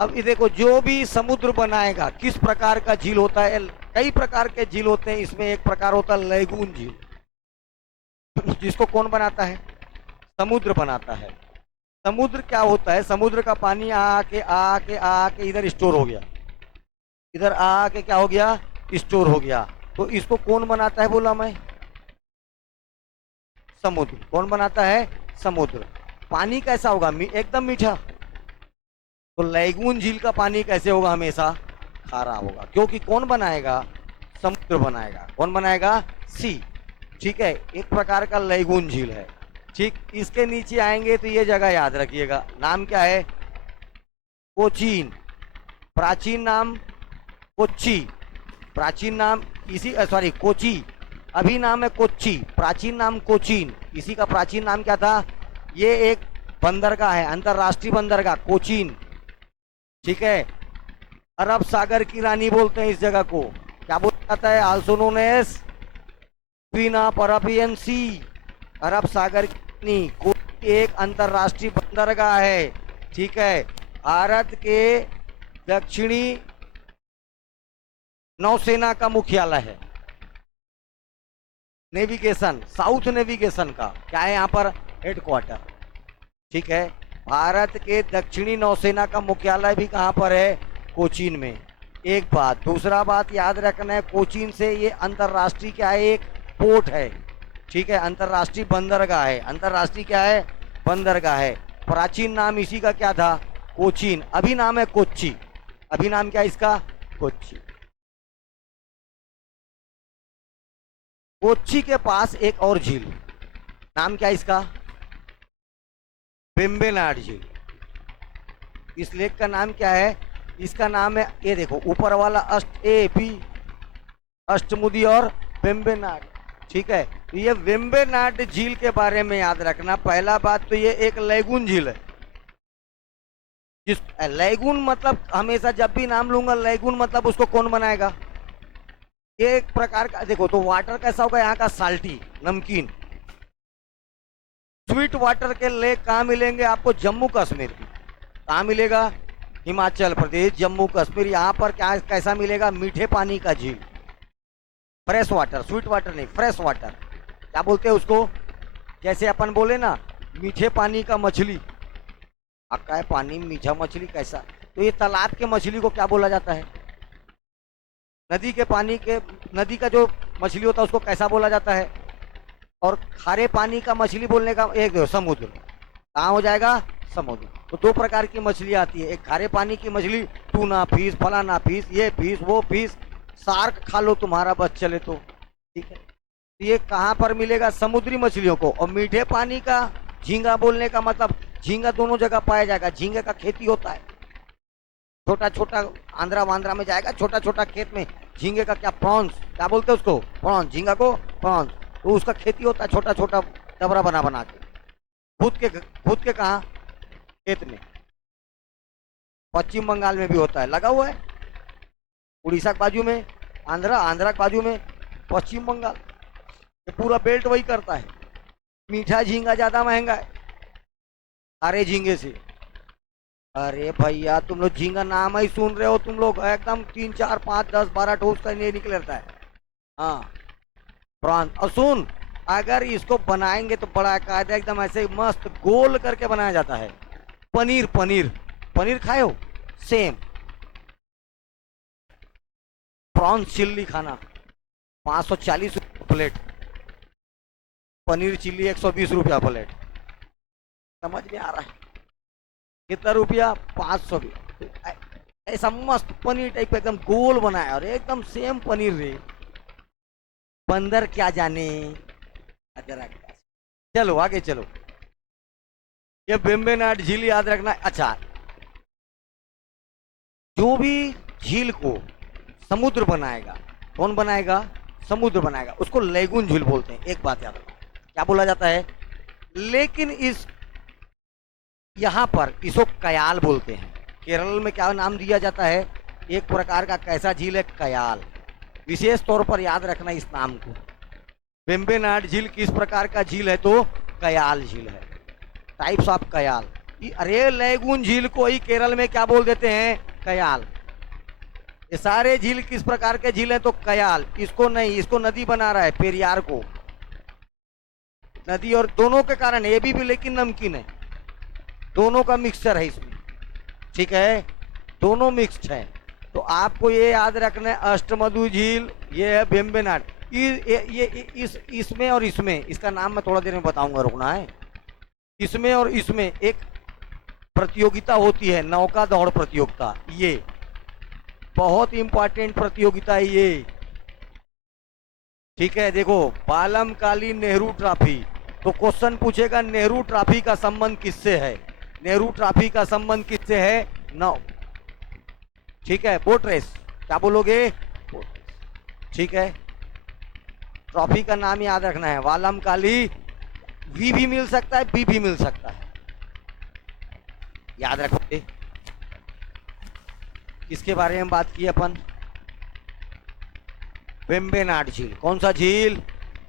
अब ये देखो, जो भी समुद्र बनाएगा, किस प्रकार का झील होता है, कई प्रकार के झील होते हैं, इसमें एक प्रकार होता है लैगून झील, जिसको कौन बनाता है, समुद्र बनाता है। समुद्र क्या होता है, समुद्र का पानी आके आके आके इधर स्टोर हो गया, इधर आके क्या हो गया, स्टोर हो गया। तो इसको कौन बनाता है बोला मैं, समुद्र। कौन बनाता है, समुद्र। पानी कैसा होगा, एकदम मीठा। तो लैगून झील का पानी कैसे होगा, हमेशा खारा होगा, क्योंकि कौन बनाएगा, समुद्र बनाएगा। कौन बनाएगा, सी। ठीक है, एक प्रकार का लैगून झील है। ठीक, इसके नीचे आएंगे तो ये जगह याद रखिएगा, नाम क्या है, कोचीन। प्राचीन नाम कोच्चि, प्राचीन नाम इसी, सॉरी कोची, अभी नाम है कोच्चि, प्राचीन नाम कोचीन। इसी का प्राचीन नाम क्या था, ये एक बंदरगाह है, अंतरराष्ट्रीय बंदरगाह कोचीन। ठीक है, अरब सागर की रानी बोलते हैं इस जगह को, क्या बोला जाता है, also known as queen of Arabian sea, Arab सागर की एक अंतरराष्ट्रीय बंदरगाह है। ठीक है, भारत के दक्षिणी नौसेना का मुख्यालय है, नेविगेशन, साउथ नेविगेशन का क्या है यहाँ पर, हेडक्वार्टर। ठीक है, भारत के दक्षिणी नौसेना का मुख्यालय भी कहाँ पर है, कोचीन में। एक बात, दूसरा बात याद रखना है, कोचीन से ये अंतरराष्ट्रीय क्या है, एक पोर्ट है। ठीक है, अंतरराष्ट्रीय बंदरगाह है, अंतरराष्ट्रीय क्या है, बंदरगाह है। प्राचीन नाम इसी का क्या था, कोचीन। अभी नाम है कोच्चि, अभी नाम क्या है इसका, कोच्चि। कोच्चि के पास एक और झील, नाम क्या है इसका, वेम्बनाड झील। इस लेक का नाम क्या है, इसका नाम है, ये देखो ऊपर वाला अष्टमुदी और वेम्बनाड। ठीक है, तो ये वेम्बनाड झील के बारे में याद रखना। पहला बात तो ये एक लैगून झील है, जिस लैगून मतलब हमेशा जब भी नाम लूंगा लैगून मतलब उसको कौन बनाएगा, एक प्रकार का। देखो तो वाटर कैसा होगा यहाँ का, साल्टी, नमकीन। स्वीट वाटर के लेक कहाँ मिलेंगे आपको, जम्मू कश्मीर। कहाँ मिलेगा, हिमाचल प्रदेश, जम्मू कश्मीर। यहाँ पर क्या कैसा मिलेगा, मीठे पानी का झील, फ्रेश वाटर, स्वीट वाटर नहीं, फ्रेश वाटर। क्या बोलते हैं उसको, जैसे अपन बोले ना मीठे पानी का मछली, अक्का है पानी मीठा मछली कैसा, तो ये तालाब के मछली को क्या बोला जाता है, नदी के पानी के, नदी का जो मछली होता है उसको कैसा बोला जाता है। और खारे पानी का मछली बोलने का एक समुद्र, कहाँ हो जाएगा, समुद्र। तो दो प्रकार की मछली आती है, एक खारे पानी की मछली, टूना फिश, फलाना फिश, ये फिश, वो फिश, शार्क खा लो तुम्हारा बस चले तो। ठीक है, तो ये कहाँ पर मिलेगा, समुद्री मछलियों को। और मीठे पानी का झींगा बोलने का मतलब, झींगा दोनों जगह पाया जाएगा, झींगे का खेती होता है, छोटा छोटा, आंध्रा वांद्रा में जाएगा, छोटा छोटा खेत में झींगे का क्या, प्रॉन्स, क्या बोलते हैं उसको, प्रॉन्स, झींगा को प्रॉन्स। तो उसका खेती होता है छोटा छोटा डबरा बना बना के, खुद के कहाँ, खेत में। पश्चिम बंगाल में भी होता है, लगा हुआ है, उड़ीसा के बाजू में, आंध्रा के बाजू में पश्चिम बंगाल, ये पूरा बेल्ट वही करता है। मीठा झींगा ज्यादा महंगा है सारे झींगे से। अरे भैया तुम लोग झींगा नाम ही सुन रहे हो तुम लोग, एकदम 3 4 5 10 12 ठोस का नहीं निकल रहता है। हाँ, प्रॉन्स। और सुन, अगर इसको बनाएंगे तो बड़ा कायदा एकदम ऐसे मस्त गोल करके बनाया जाता है। पनीर, पनीर खाए हो, सेम। प्रॉन्स चिल्ली खाना 540 प्लेट, पनीर चिल्ली 120 रुपया प्लेट। समझ में आ रहा है, कितना रुपया, 500 भी। ऐसा मस्त पनीर टाइप एकदम गोल बनाया और एकदम सेम पनीर रे, बंदर क्या जाने। चलो आगे चलो, ये वेम्बनाड झील याद रखना। अच्छा, जो भी झील को समुद्र बनाएगा, कौन बनाएगा, समुद्र बनाएगा, उसको लैगून झील बोलते हैं। एक बात याद रखना, क्या बोला जाता है, लेकिन इस यहाँ पर इसको कयाल बोलते हैं। केरल में क्या नाम दिया जाता है, एक प्रकार का कैसा झील है, कयाल। विशेष तौर पर याद रखना इस नाम को, वेम्बनाड झील किस प्रकार का झील है? तो कयाल झील है, टाइप्स ऑफ कयाल। अरे लैगून झील को ही केरल में क्या बोल देते हैं? कयाल। ये सारे झील किस प्रकार के झील है? तो कयाल। इसको नहीं, इसको नदी बना रहा है, पेरियार को नदी, और दोनों के कारण ये भी लेकिन नमकीन है, दोनों का मिक्सचर है इसमें, ठीक है, दोनों मिक्स्ड है। तो आपको ये याद रखना है, अष्टमधु झील ये है वेम्बनाड। ये इसमें और इसमें, इसका नाम मैं थोड़ा देर में बताऊंगा, रुकना है। इसमें और इसमें एक प्रतियोगिता होती है, नौका दौड़ प्रतियोगिता, ये बहुत इंपॉर्टेंट प्रतियोगिता है ये, ठीक है। देखो, बालम काली नेहरू ट्रॉफी, तो क्वेश्चन पूछेगा नेहरू ट्रॉफी का संबंध किससे है? नेहरू ट्रॉफी का संबंध किससे है? नौ, ठीक है, बोट रेस, क्या बोलोगे? ठीक है, ट्रॉफी का नाम याद रखना है, वालम काली। वी भी मिल सकता है, बी भी मिल सकता है, याद रखोगे। किसके बारे में बात की अपन? वेम्बनाड झील। कौन सा झील?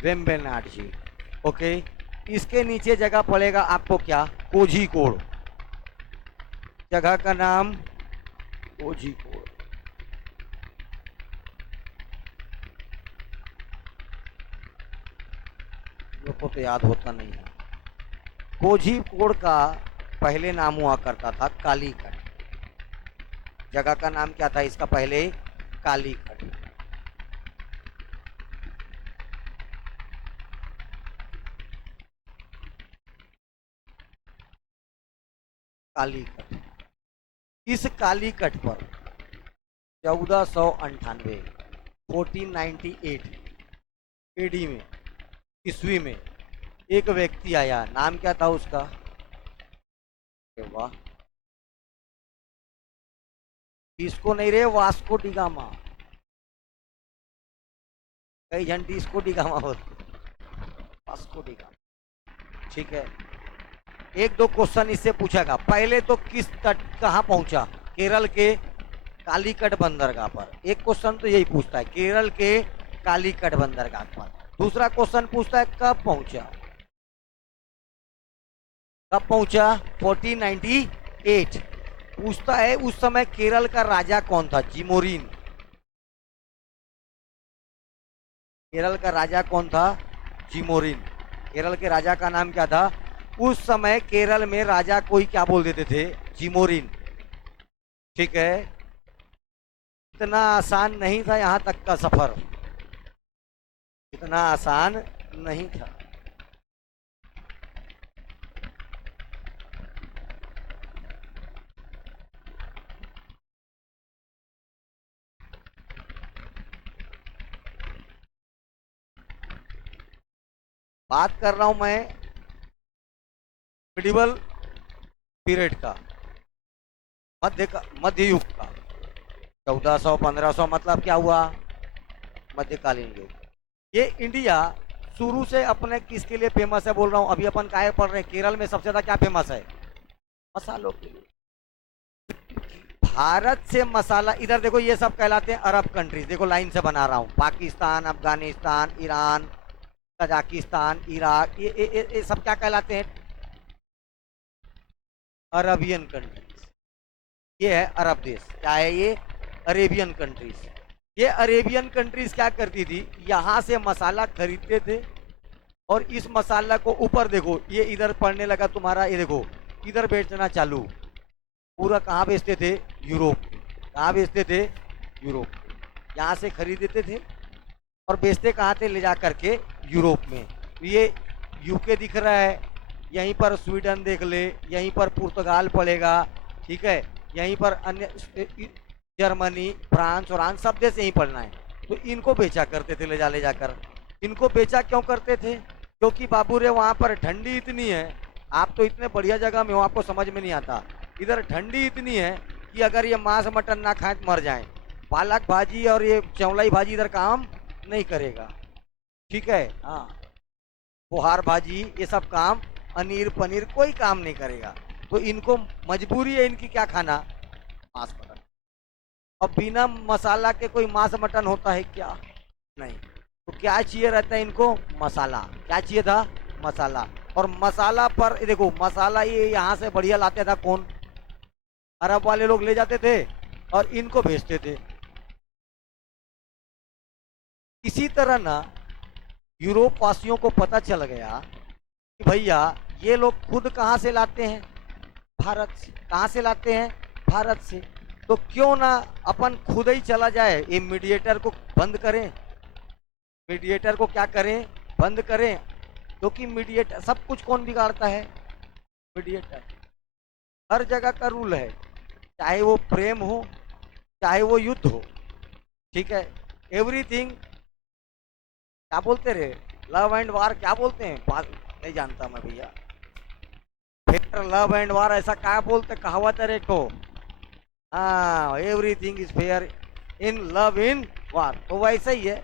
वेम्बनाड झील, ओके। इसके नीचे जगह पड़ेगा आपको क्या? कोझीकोड, जगह का नाम कोझीकोड। लोग को तो याद होता नहीं है। कोझीकोड का पहले नाम हुआ करता था कालीकट, जगह का नाम क्या था इसका पहले? कालीकट। कालीकट, इस कालीकट पर 1498 1498 एडी में, ईस्वी में एक व्यक्ति आया, नाम क्या था उसका? वाह, इसको नहीं रे, वास्को डिगामा, कई जन इसको डिगामा बोलते, वास्को डिगामा, ठीक है। एक दो क्वेश्चन इससे पूछेगा। पहले तो किस तट, कहाँ पहुंचा? केरल के कालीकट बंदरगाह पर, एक क्वेश्चन तो यही पूछता है, केरल के कालीकट बंदरगाह पर। दूसरा क्वेश्चन पूछता है कब पहुंचा? कब पहुंचा? 1498 पूछता है। उस समय केरल का राजा कौन था? जिमोरिन। केरल का राजा कौन था? जिमोरिन। केरल के राजा का नाम क्या था? उस समय केरल में राजा कोई क्या बोल देते थे? जिमोरिन, ठीक है। इतना आसान नहीं था यहां तक का सफर, इतना आसान नहीं था। बात कर रहा हूं मैं मिडिवल पीरियड का, मध्य युग का। 1400-1500 मतलब क्या हुआ? मध्यकालीन युग। ये इंडिया शुरू से अपने किसके लिए फेमस है बोल रहा हूं? अभी अपन क्या पढ़ रहे हैं, केरल में सबसे ज्यादा क्या फेमस है? मसालों के लिए। भारत से मसाला, इधर देखो ये सब कहलाते हैं अरब कंट्रीज, देखो लाइन से बना रहा हूं, Pakistan, Afghanistan, Iran, Kazakhstan, Iraq, ये सब क्या कहलाते हैं? Arabian countries. ये है अरब देश, क्या है ये? Arabian countries. ये अरेबियन कंट्रीज क्या करती थी? यहाँ से मसाला खरीदते थे और इस मसाला को ऊपर देखो, ये इधर पड़ने लगा तुम्हारा, ये देखो इधर बेचना चालू। पूरा कहाँ बेचते थे? यूरोप। कहाँ बेचते थे? यूरोप। यहाँ से खरीदते थे और बेचते कहाँ थे? ले जा करके यूरोप में। ये यूके दिख रहा है, यहीं पर स्वीडन देख ले, यहीं पर पुर्तगाल पड़ेगा, ठीक है, यहीं पर अन्य जर्मनी, फ्रांस और सब देश यहीं पड़ना है। तो इनको बेचा करते थे ले जाकर। इनको बेचा क्यों करते थे? क्योंकि बाबू रे वहाँ पर ठंडी इतनी है, आप तो इतने बढ़िया जगह में हो, आपको समझ में नहीं आता। इधर ठंडी इतनी है कि अगर ये मांस मटन ना खाएं तो मर जाएं। पालक भाजी और ये चौलाई भाजी इधर काम नहीं करेगा, ठीक है। हाँ, पोहार भाजी, ये सब काम, पनीर पनीर कोई काम नहीं करेगा। तो इनको मजबूरी है इनकी क्या खाना? मांस मटन। अब बिना मसाला के कोई मांस मटन होता है क्या? नहीं। तो क्या चाहिए रहता है इनको? मसाला। क्या चाहिए था? मसाला। और मसाला पर ये देखो, मसाला ये यहाँ से बढ़िया लाते था कौन? अरब वाले लोग ले जाते थे और इनको भेजते थे। इसी तरह ना यूरोप वासियों को पता चल गया कि भैया ये लोग खुद कहाँ से लाते हैं? भारत से। कहाँ से लाते हैं? भारत से। तो क्यों ना अपन खुद ही चला जाए, ये मीडिएटर को बंद करें। मीडिएटर को क्या करें? बंद करें। क्योंकि मीडिएटर सब कुछ कौन बिगाड़ता है? मीडिएटर। हर जगह का रूल है, चाहे वो प्रेम हो चाहे वो युद्ध हो, ठीक है। एवरीथिंग क्या बोलते रहे, लव एंड वार क्या बोलते हैं? नहीं जानता मैं भैया। फेयर लव एंड वार ऐसा क्या बोलते, कहावत है को। हाँ, everything is fair in love in war, तो वैसा ही है।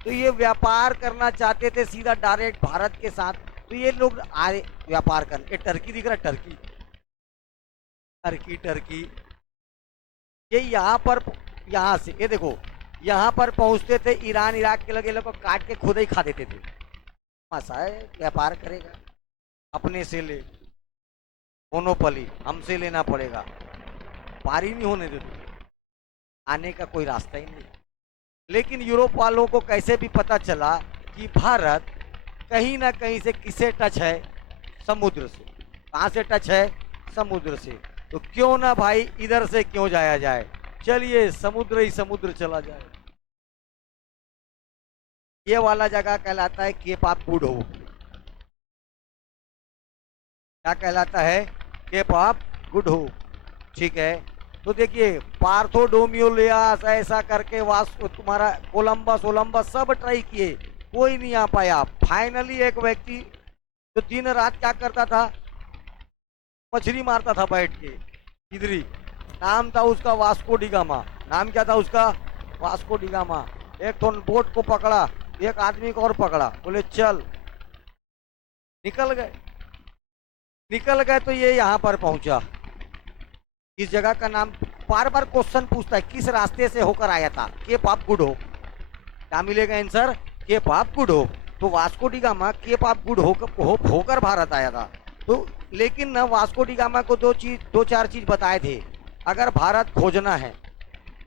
तो ये व्यापार करना चाहते थे सीधा डायरेक्ट भारत के साथ, तो ये लोग आए व्यापार करने। ये टर्की दिख रहा है, टर्की टर्की टर्की। ये यहाँ पर, यहाँ से ये देखो, यहाँ पर पहुँचते थे, ईरान इराक के लगे लोग काट के खुद ही खा देते थे। मसा है, व्यापार करेगा अपने से ले, मोनोपली हमसे लेना पड़ेगा, पार ही नहीं होने देते, आने का कोई रास्ता ही नहीं। लेकिन यूरोप वालों को कैसे भी पता चला कि भारत कहीं ना कहीं से किसे टच है? समुद्र से। कहाँ से टच है? समुद्र से। तो क्यों ना भाई इधर से क्यों जाया जाए, चलिए समुद्र ही समुद्र चला जाए। ये वाला जगह कहलाता है केप ऑफ गुड होप। क्या कहलाता है? केप ऑफ गुड होप, ठीक है। तो देखिए पार्थोडोमियोलियास ऐसा करके वास्को तुम्हारा कोलंबस ओलंबस सब ट्राई किए, कोई नहीं आ पाया। फाइनली एक व्यक्ति जो दिन रात क्या करता था, मछली मारता था बैठ के, इधरी, नाम था उसका वास्को डिगामा। नाम क्या था उसका? Vasco da Gama. एक तो बोट को पकड़ा, एक आदमी को और पकड़ा, बोले चल, निकल गए। निकल गए तो ये यहाँ पर पहुंचा। इस जगह का नाम, बार बार क्वेश्चन पूछता है किस रास्ते से होकर आया था? Cape of good hope. क्या मिलेगा answer? Cape of good hope. तो Vasco da Gama cape of good hope होकर भारत आया था। तो लेकिन ना वास्को डिगामा को दो चार चीज बताए थे, अगर भारत खोजना है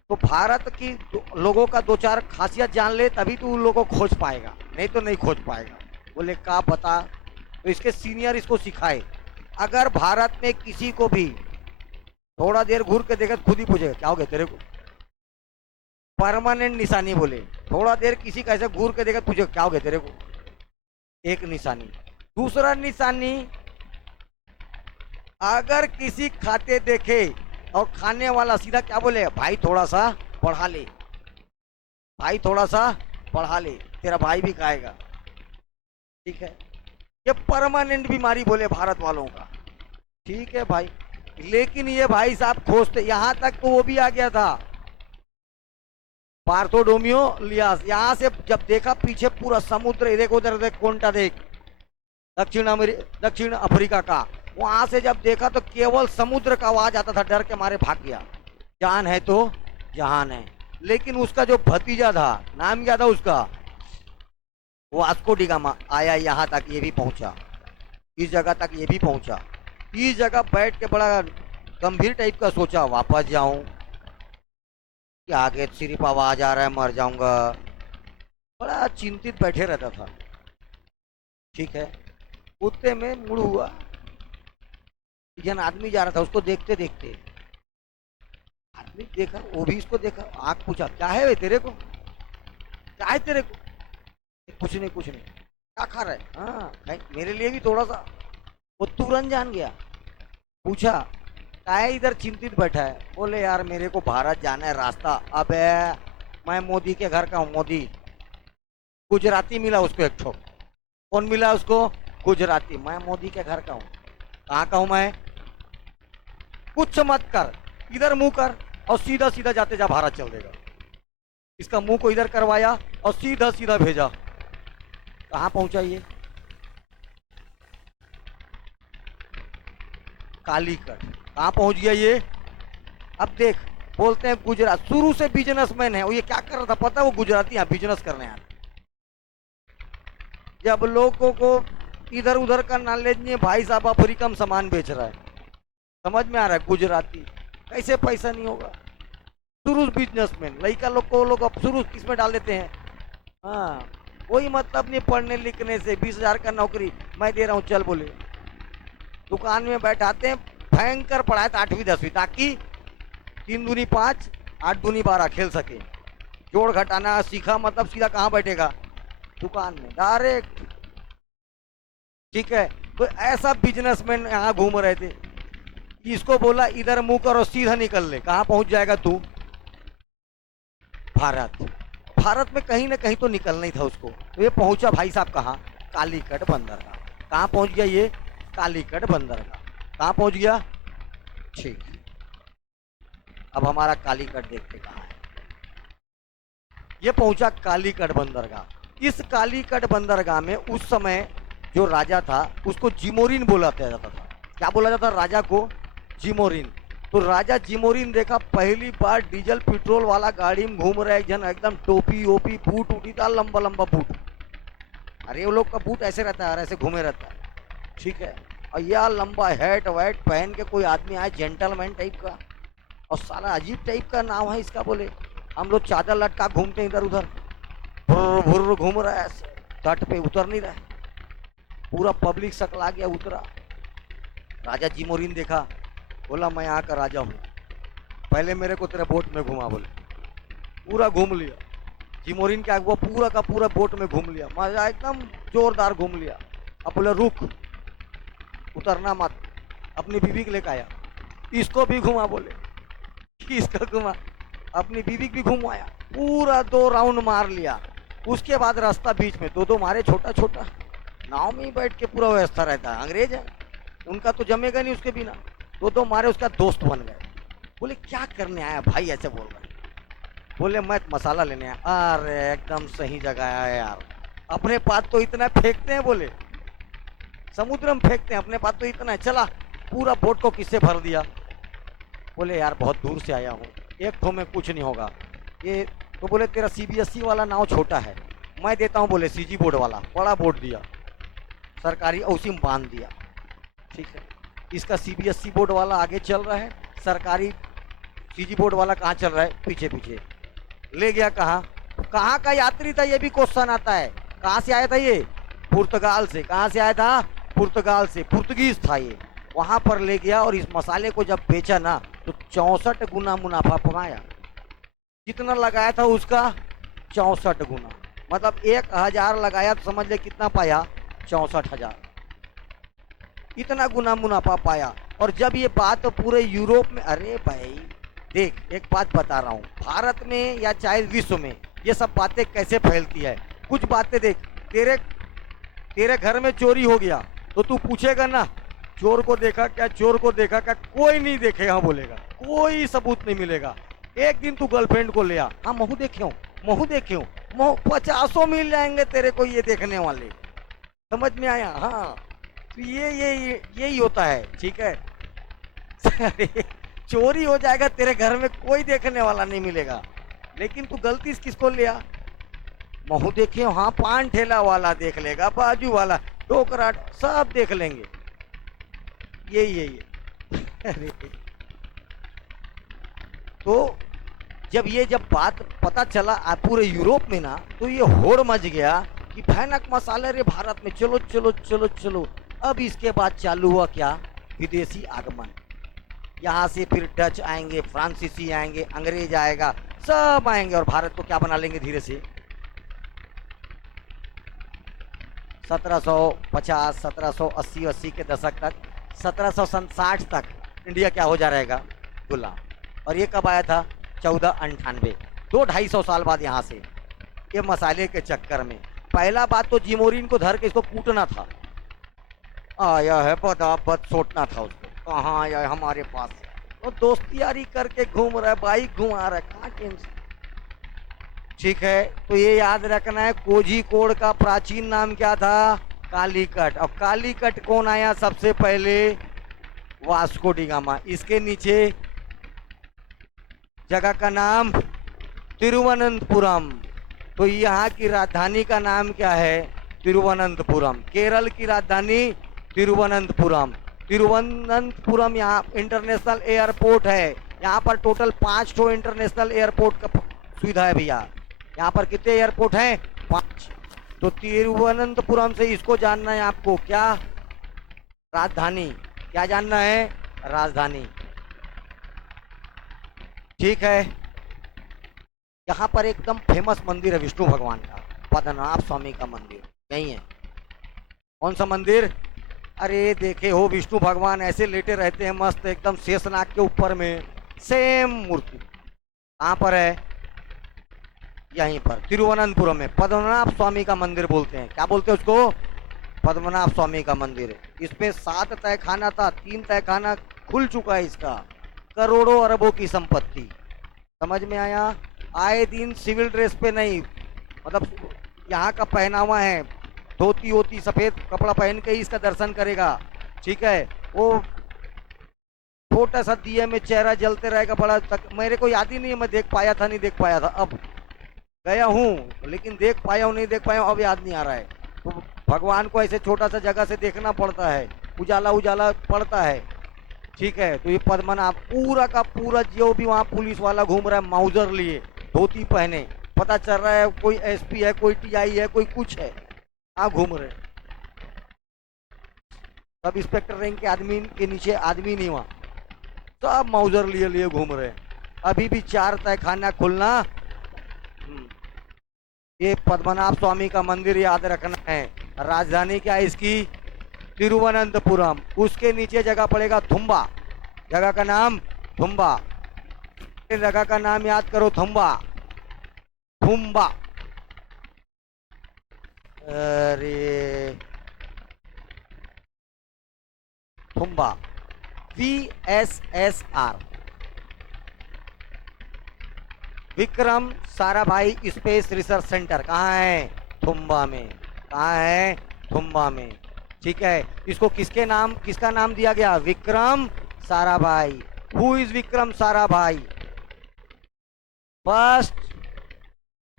तो भारत की लोगों का दो चार खासियत जान ले, तभी तो उन लोगों को खोज पाएगा, नहीं तो नहीं खोज पाएगा। बोले का बता? तो इसके सीनियर इसको सिखाए, अगर भारत में किसी को भी थोड़ा देर घूर के देखा खुद ही पूछेगा क्या हो गया तेरे को? परमानेंट निशानी बोले, थोड़ा देर किसी का ऐसे घूर के देखा पूछेगा क्या हो गया तेरे को? एक निशानी। दूसरा निशानी, अगर किसी खाते देखे और खाने वाला सीधा क्या बोले, भाई थोड़ा सा बढ़ा ले, भाई थोड़ा सा बढ़ा ले, तेरा भाई भी खाएगा, ठीक है। ये परमानेंट बीमारी बोले भारत वालों का, ठीक है भाई। लेकिन ये भाई साहब खोजते, यहां तक तो वो भी आ गया था पार्थोडोमियो लियास। यहां से जब देखा पीछे पूरा समुद्र, देख उधर देख, कोंटा देख, दक्षिण अफ्रीका का, वहां से जब देखा तो केवल समुद्र का आवाज आता था, डर के मारे भाग गया। जान है तो जहान है। लेकिन उसका जो भतीजा था, नाम क्या था उसका? वास्को डिगामा आया यहाँ तक, ये भी पहुंचा, इस जगह तक ये भी पहुंचा। इस जगह बैठ के बड़ा गंभीर टाइप का सोचा, वापस जाऊं कि आगे सिर्फ आवाज आ रहा है, मर जाऊंगा, बड़ा चिंतित बैठे रहता था, ठीक है। उतने में मुड़ हुआ, जन आदमी जा रहा था, उसको देखते देखते आदमी देखा, वो भी इसको देखा, आंख पूछा क्या है तेरे को, क्या है तेरे को? कुछ नहीं कुछ नहीं। क्या खा रहा है? हाँ मेरे लिए भी थोड़ा सा। वो तुरंत जान गया, पूछा क्या है इधर चिंतित बैठा है? बोले यार मेरे को भारत जाना है, रास्ता। अबे मैं मोदी के घर का हूँ, मोदी। गुजराती मिला उसको एक ठो। कौन मिला उसको? गुजराती। मैं मोदी के घर का हूँ। कहाँ का हूँ मैं? कुछ मत कर, इधर मुंह कर और सीधा सीधा जाते जा भारत चल देगा। इसका मुंह को इधर करवाया और सीधा सीधा भेजा। कहाँ पहुंचा ये? कालीकट। कहाँ पहुंच गया ये? अब देख, बोलते हैं गुजरात, शुरू से बिजनेसमैन है वो। ये क्या कर रहा था पता है? वो गुजराती यहाँ बिजनेस करने आया, जब लोगों को इधर उधर का नॉलेज नहीं है, भाई साहब अफ्रीका में सामान बेच रहा है, समझ में आ रहा है, गुजराती, कैसे पैसा नहीं होगा। शुरू बिजनेसमैन लड़का लोग को लोग अब शुरू किस में डाल देते हैं। हाँ, कोई मतलब नहीं पढ़ने लिखने से। 20,000 का नौकरी मैं दे रहा हूँ, चल बोले, दुकान में बैठाते हैं, भयंकर पढ़ाए 8वीं 10वीं, ताकि 3 दूनी 5 8 दूनी 12 खेल सके। जोड़ घटाना सीखा मतलब सीधा कहाँ बैठेगा, दुकान में डायरेक्ट। ठीक है, तो ऐसा बिजनेसमैन यहाँ घूम रहे थे। इसको बोला इधर मुंह करो, सीधा निकल ले, कहाँ पहुंच जाएगा तू, भारत। भारत में कहीं ना कहीं तो निकलना ही था उसको। तो ये पहुंचा भाई साहब कहाँ, कालीकट बंदरगाह। कहाँ पहुंच गया ये, कालीकट बंदरगाह। कहाँ पहुंच गया, ठीक। अब हमारा कालीकट देखते कहाँ है। ये पहुंचा कालीकट बंदरगाह। इस कालीकट बंदरगाह में उस समय जो राजा था उसको जिमोरिन बोला जाता था। क्या बोला जाता राजा को, जिमोरिन। तो राजा जिमोरिन देखा, पहली बार डीजल पेट्रोल वाला गाड़ी में घूम रहा है एक जन, एकदम टोपी ओपी बूट उठी था, लंबा लंबा बूट। अरे वो लोग का बूट ऐसे रहता है और ऐसे घूमे रहता है, ठीक है। और यह लंबा हैट वैट पहन के कोई आदमी आए, जेंटलमैन टाइप का, और सारा अजीब टाइप का नाम है इसका। बोले हम लोग चादर लटका घूमते हैं इधर उधर, भुर्र भुर्र घूम रहा है, तट पे उतर नहीं रहा है। पूरा पब्लिक सकला गया, उतरा। राजा जिमोरिन देखा, बोला मैं यहाँ का राजा हूँ, पहले मेरे को तेरे बोट में घुमा। बोले पूरा घूम लिया जिमोरिन क्या, वो पूरा का पूरा बोट में घूम लिया, मजा एकदम जोरदार घूम लिया। अब बोले रुक, उतरना मत, अपनी बीवी को लेकर आया। इसको भी घुमा, बोले इसको घुमा, अपनी बीवी भी घुमाया, पूरा 2 राउंड मार लिया। उसके बाद रास्ता बीच में 2-2 मारे, छोटा छोटा नाव में ही बैठ के पूरा व्यवस्था रहता है। अंग्रेज है, उनका तो जमेगा नहीं उसके बिना। 2-2 मारे, उसका दोस्त बन गए। बोले क्या करने आया भाई, ऐसे बोल रहे। बोले मैं मसाला लेने आया। अरे एकदम सही जगह आया यार, अपने पास तो इतना फेंकते हैं, बोले समुद्र में फेंकते हैं, अपने पास तो इतना है। चला, पूरा बोट को किससे भर दिया। बोले यार बहुत दूर से आया हूँ, एक ठो में कुछ नहीं होगा ये। तो बोले तेरा CBSE वाला नाव छोटा है, मैं देता हूँ। बोले CG बोर्ड वाला बड़ा बोर्ड दिया, सरकारी, उसी में बांध दिया। ठीक है, इसका CBSE बोर्ड वाला आगे चल रहा है, सरकारी CG बोर्ड वाला कहाँ चल रहा है, पीछे पीछे। ले गया कहाँ, कहाँ का यात्री था, ये भी क्वेश्चन आता है। कहाँ से आया था ये, पुर्तगाल से। कहाँ से आया था, पुर्तगाल से, पुर्तगीज था ये। वहाँ पर ले गया और इस मसाले को जब बेचा ना तो 64 गुना मुनाफा कमाया। कितना लगाया था उसका, 64 गुना। मतलब 1,000 लगाया तो समझ ले कितना पाया, 64,000। इतना गुना मुनाफा पाया। और जब ये बात तो पूरे यूरोप में, अरे भाई देख एक बात बता रहा हूँ, भारत में या चाहे विश्व में ये सब बातें कैसे फैलती है। कुछ बातें देख, तेरे घर में चोरी हो गया तो तू पूछेगा ना, चोर को देखा क्या, चोर को देखा क्या, कोई नहीं देखेगा, बोलेगा कोई सबूत नहीं मिलेगा। एक दिन तू गर्लफ्रेंड को ले आ, हाँ महू देखे हूँ, महू देखे हूँ, 50 मिल जाएंगे तेरे को ये देखने वाले। समझ में आया, हाँ। तो यही होता है, ठीक है। चोरी हो जाएगा, तेरे घर में कोई देखने वाला नहीं मिलेगा, लेकिन तू गलती से किसको लिया, महू देखे, हाँ पान ठेला वाला देख लेगा, बाजू वाला टोकरा सब देख लेंगे, यही तो जब बात पता चला पूरे यूरोप में ना, तो ये होड़ मच गया कि भयानक मसाले रे भारत में, चलो चलो चलो चलो। अब इसके बाद चालू हुआ क्या, विदेशी आगमन। यहाँ से फिर डच आएंगे, फ्रांसीसी आएंगे, अंग्रेज आएगा, सब आएंगे और भारत को क्या बना लेंगे धीरे से। 1750, 1780 के दशक तक, 1760 तक इंडिया क्या हो जा रहेगा, गुलाम। और ये कब आया था, 1498, 200-250 साल बाद यहाँ से, ये मसाले के चक्कर में। पहला बात तो जिमोरिन को धर के इसको कूटना था, आया है बदाबद सोटना था उसको, कहाँ आया है हमारे पास, तो दोस्ती यारी करके घूम रहा है, बाइक घुमा रहा है, कहाँ टेंशन। ठीक है, तो ये याद रखना है, कोझिकोड का प्राचीन नाम क्या था, कालीकट। और कालीकट कौन आया सबसे पहले, वास्को डी गामा। इसके नीचे जगह का नाम तिरुवनंतपुरम। तो यहाँ की राजधानी का नाम क्या है, तिरुवनंतपुरम। केरल की राजधानी तिरुवनंतपुरम। तिरुवनंतपुरम यहाँ इंटरनेशनल एयरपोर्ट है। यहाँ पर टोटल 5 ठो इंटरनेशनल एयरपोर्ट का सुविधा है भैया। यहाँ पर कितने एयरपोर्ट हैं? 5। तो तिरुवनंतपुरम से इसको जानना है आपको, क्या? राजधानी। क्या जानना है? राजधानी। ठीक है। यहाँ पर एकदम फेमस मंदिर है विष्णु भगवान का, पद्मनाभ स्वामी का मंदिर यही है। कौन सा मंदिर? अरे देखे हो विष्णु भगवान ऐसे लेटे रहते हैं मस्त एकदम शेषनाग के ऊपर में, सेम मूर्ति। कहाँ पर है? यहीं पर तिरुवनंतपुरम में पद्मनाभ स्वामी का मंदिर बोलते हैं। क्या बोलते हैं उसको? पद्मनाभ स्वामी का मंदिर है। इसमें 7 तहखाना था, 3 तहखाना खुल चुका है इसका। करोड़ों अरबों की संपत्ति। समझ में आया? आए दिन सिविल ड्रेस पे नहीं, मतलब यहाँ का पहनावा है, धोती होती सफेद कपड़ा पहन के ही इसका दर्शन करेगा। ठीक है। वो छोटा सा दिए में चेहरा जलते रहेगा बड़ा तक, मेरे को याद ही नहीं है मैं देख पाया था नहीं देख पाया था, अब गया हूँ लेकिन देख पाया हूँ नहीं देख पाया हूँ, अब याद नहीं आ रहा है। तो भगवान को ऐसे छोटा सा जगह से देखना पड़ता है, उजाला उजाला पड़ता है। ठीक है। तो ये पद्मनाभ पूरा का पूरा जो भी वहाँ पुलिस वाला घूम रहा है माउजर लिए, धोती पहने, पता चल रहा है कोई एसपी है, कोई टीआई है, कोई कुछ है, आप घूम रहे। सब इंस्पेक्टर रैंक के आदमी के नीचे आदमी नहीं वहाँ, सब माउजर लिए लिए घूम रहे। अभी भी 4 तहखाना खुलना। ये पद्मनाभ स्वामी का मंदिर याद रखना है। राजधानी क्या है इसकी? तिरुवनंतपुरम। उसके नीचे जगह पड़ेगा थुम्बा, जगह का नाम थुम्बा। जगह का नाम याद करो, थुम्बा। थुम्बा। अरे Thumba, VSSR, Vikram Sarabhai space research centre. कहाँ है? थुम्बा में। कहाँ है? थुम्बा में। ठीक है। इसको किसका नाम दिया गया? Vikram Sarabhai. Who is Vikram Sarabhai? First